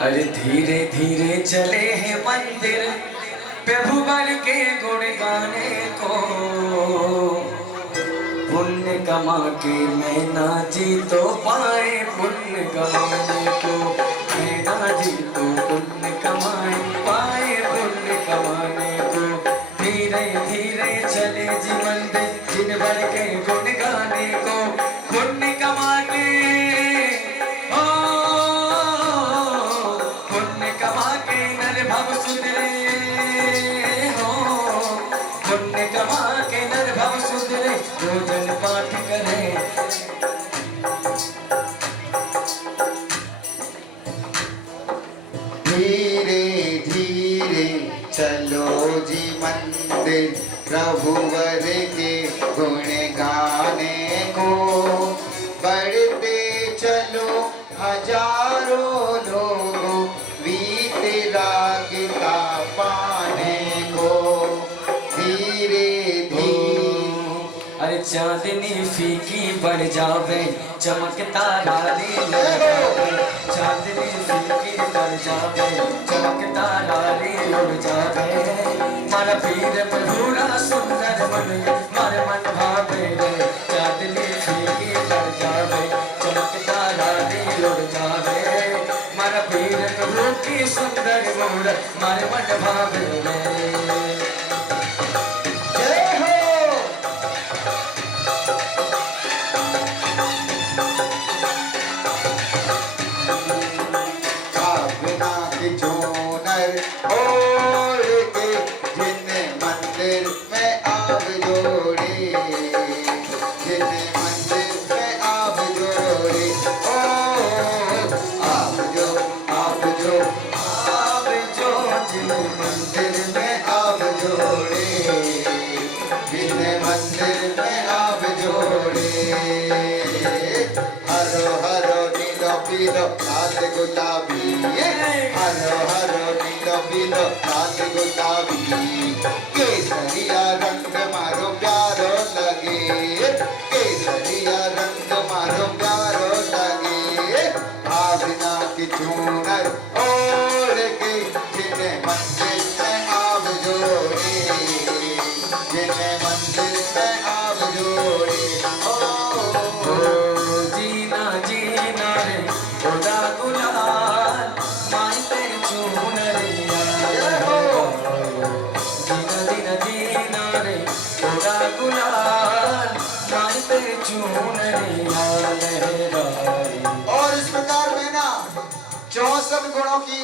अरे धीरे धीरे चले हैं मंदिर प्रभु वर के गुण गाने को, पुण्य कमा के मैं ना जी तो पाए पुण्य कमाने को, मैं ना जी तो पुण्य कमाए पाए पुण्य कमाने को। धीरे धीरे चले जी मंदिर जिन वर के गुण गाने को, पुण्य कमा के पुण्य कमा के नर भव सुधरे हो, पुण्य कमा के नर भव सुधरे रोजन पाठ करे। धीरे धीरे चलो जी मंदिर प्रभु वर के गुण गाने को, बढ़ते चलो हजारों लोगों वीत राग का पाने को। धीरे अरे चांदनी फीकी बढ़ जावे चमकता लाली लगावे, चांदनी फीकी बढ़ जावे चमकता लाली उड़ जावे। मारा पीर प्रभुरा सुंदर मन मारे मन भावे रे, चांदनी फीकी बढ़ जावे चमकता लाली उड़ जावे। मारा पीर प्रभु की सुंदर मूरत मारे मन भावे रे। लाल गुलाबी हरो हरो नीलो पीलो लाल गुलाबी, केसरिया रंग मारो प्यारो लगे, केसरिया रंग मारो प्यारो लगे। भावना की चूनर ओढ़ के जिन्हें मंदिर में आव जोड़े, जिन्हें मंदिर में आव जोड़े। जीना जीना रे खुदा गुलाल मानते चूनरिया, जीना जीना जीना रे खुदा गुलाल मानते चूनरिया लहराई। और इस प्रकार मैना 64 गुणों की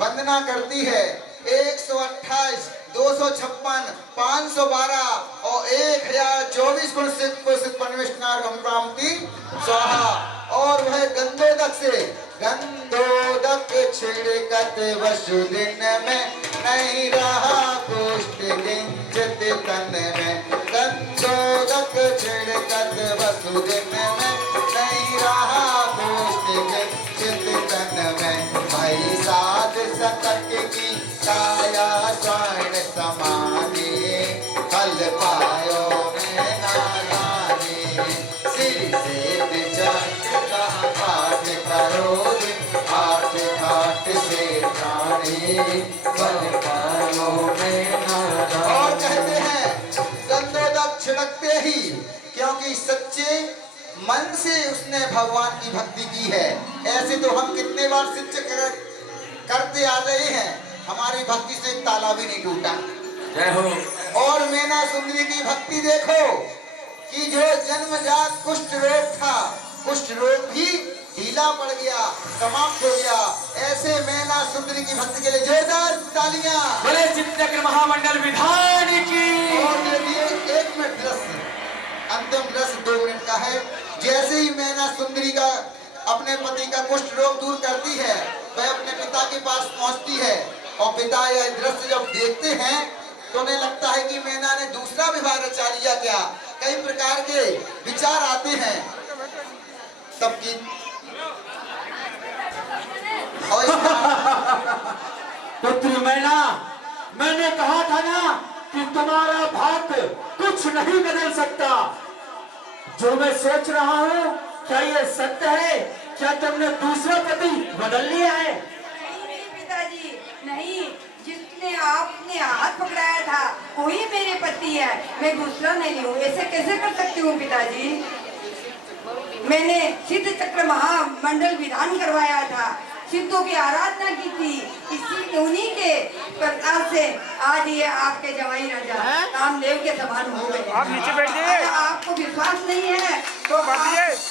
वंदना करती है। 128 256 512 और 1024 गुण सिद्ध को सिद्ध परमेश्वर प्राप्ति स्वाहा। और वह गंधोदक से गंधोदक छिड़कत वसुदिन में नहीं रहा पुष्ट किंचित तन में, गंधोदक छिड़कत वसुदिन में नहीं रहा पुष्ट किंचित तन में। भाई साध सकट की काया स्वर्ण समाने, फल पायो में नारायणे, सिर से का पाठ करोगे आठ घाट से प्राणी, फल पायो में नारायणे। और कहते हैं गंधोदक छिड़कते ही, क्योंकि सच्चे मन से उसने भगवान की भक्ति की है। ऐसे तो हम कितने बार सिद्ध करते आ रहे हैं, हमारी भक्ति से एक ताला भी नहीं टूटा। जय हो। और मैना सुंदरी की भक्ति देखो कि जो जन्मजात कुष्ठ रोग था, कुष्ठ रोग भी धीरे ढीला पड़ गया, समाप्त हो गया। ऐसे मैना सुंदरी की भक्ति के लिए जोरदार तालियां। बोले चित्रचक्र महामंडल विधान की। और ये 1 मिनट दृश्य, अंतिम दृश्य 2 मिनट का है। जैसे ही मैना सुंदरी का अपने पति का कुष्ठ रोग दूर करती है, वह अपने पिता के पास पहुंचती है और पिता यह दृश्य जब देखते हैं तो उन्हें लगता है कि मैना ने दूसरा विवाह रचा लिया क्या। कई प्रकार के विचार आते हैं तब की पुत्र मैना, मैंने कहा था ना कि तुम्हारा भाग्य कुछ नहीं बदल सकता। जो मैं सोच रहा हूँ क्या ये सत्य है? क्या तुमने दूसरा पति बदल लिया है? नहीं पिताजी, नहीं। जिसने आपने हाथ पकड़ाया था वही मेरे पति है, मैं दूसरा नहीं हूँ। ऐसे कैसे कर सकती हूँ पिताजी? मैंने सिद्ध चक्र महामंडल विधान करवाया था, सिद्धों की आराधना की थी। इसी उन्हीं के प्रकार से आज ये आपके जवाई राजा कामदेव के समान हो गए। आप नीचे बैठ जाइए। अगर आपको विश्वास नहीं है तो आप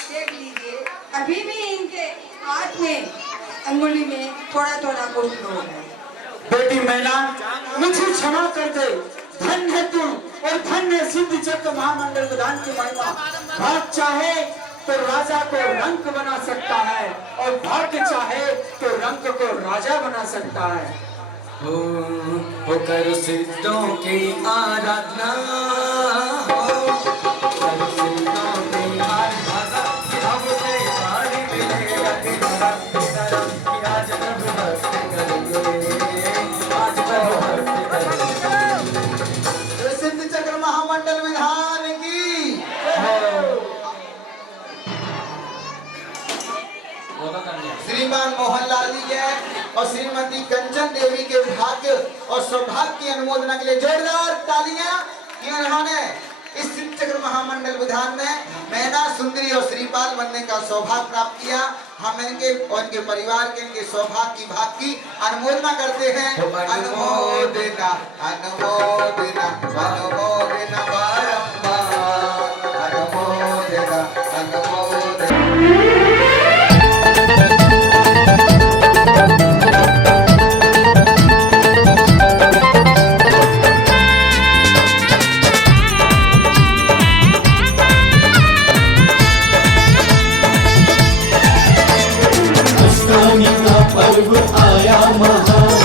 देख लीजिए, अभी भी इनके हाथ में अंगुली में थोड़ा थोड़ा कुछ रोग है। बेटी मैना, मुझे क्षमा कर दे। धन्य है तू और धन्य सिद्ध चक्र महामंडल विधान की महिमा। भाग चाहे तो राजा को रंक बना सकता है और भाग्य चाहे तो रंक को राजा बना सकता है। हो करो सिद्धों की आराधना, हो करो सिद्धों की आराधना। अब से पानी मिलेगा तेरा, तेरा कि आज प्रभु भक्ति करेंगे, आज प्रभु भक्ति करेंगे। सिद्ध चक्र महामंडल विधान की। श्रीमान मोहनलाल जी के और श्रीमती कंचन देवी के भाग्य और सौभाग्य की अनुमोदना के लिए जोरदार तालियां। इन्होंने इस सिद्ध चक्र महामंडल विधान में मैना सुंदरी और श्रीपाल बनने का सौभाग्य प्राप्त किया। हम इनके और इनके परिवार के इनके सौभाग्य की भाग की अनुमोदना करते हैं। अनुमोदना अनुमोदना अनुमोदना बारंबार, अनुमोदना अनुमोदना। पर्व आया महान,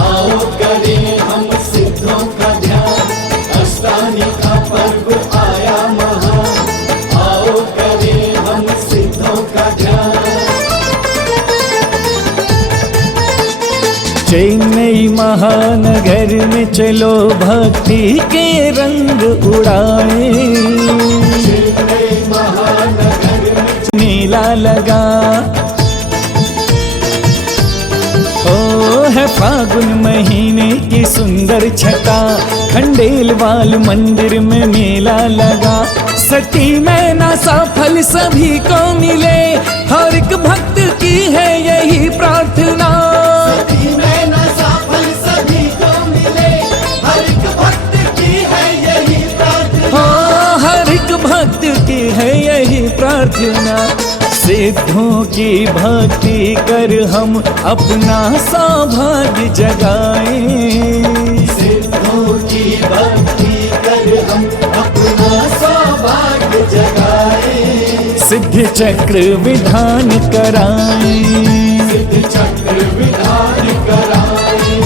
आओ करें हम सिद्धों का ध्यान। अष्टानी का पर्व आया महान, आओ करें हम सिद्धों का ध्यान। चेन्नई महानगर में चलो भक्ति के रंग उड़ाए। चेन्नई महानगर में मेला लगा, है फागुन महीने की सुंदर छटा। खंडेलवाल मंदिर में मेला लगा, सती मैना सफल सभी को मिले। हर एक भक्त की है यही प्रार्थना, सती मैना सफल सभी को मिले। हर एक भक्त की है यही प्रार्थना, हर एक भक्त की है यही प्रार्थना। सिद्धों की भक्ति कर हम अपना सौभाग्य जगाएं। सिद्धों की भक्ति कर हम अपना सौभाग्य जगाएं। सिद्ध चक्र विधान कराएं, सिद्ध चक्र विधान कराएं।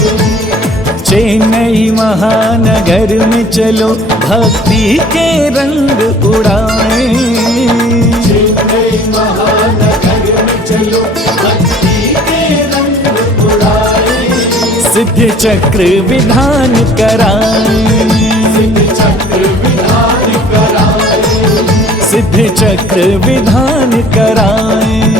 चेन्नई महानगर में चलो भक्ति के रंग उड़ाएं। महानगर में चलो भक्ति के रंग उड़ाए। सिद्ध चक्र विधान कराए, सिद्ध चक्र विधान कराए, सिद्ध चक्र विधान कराए।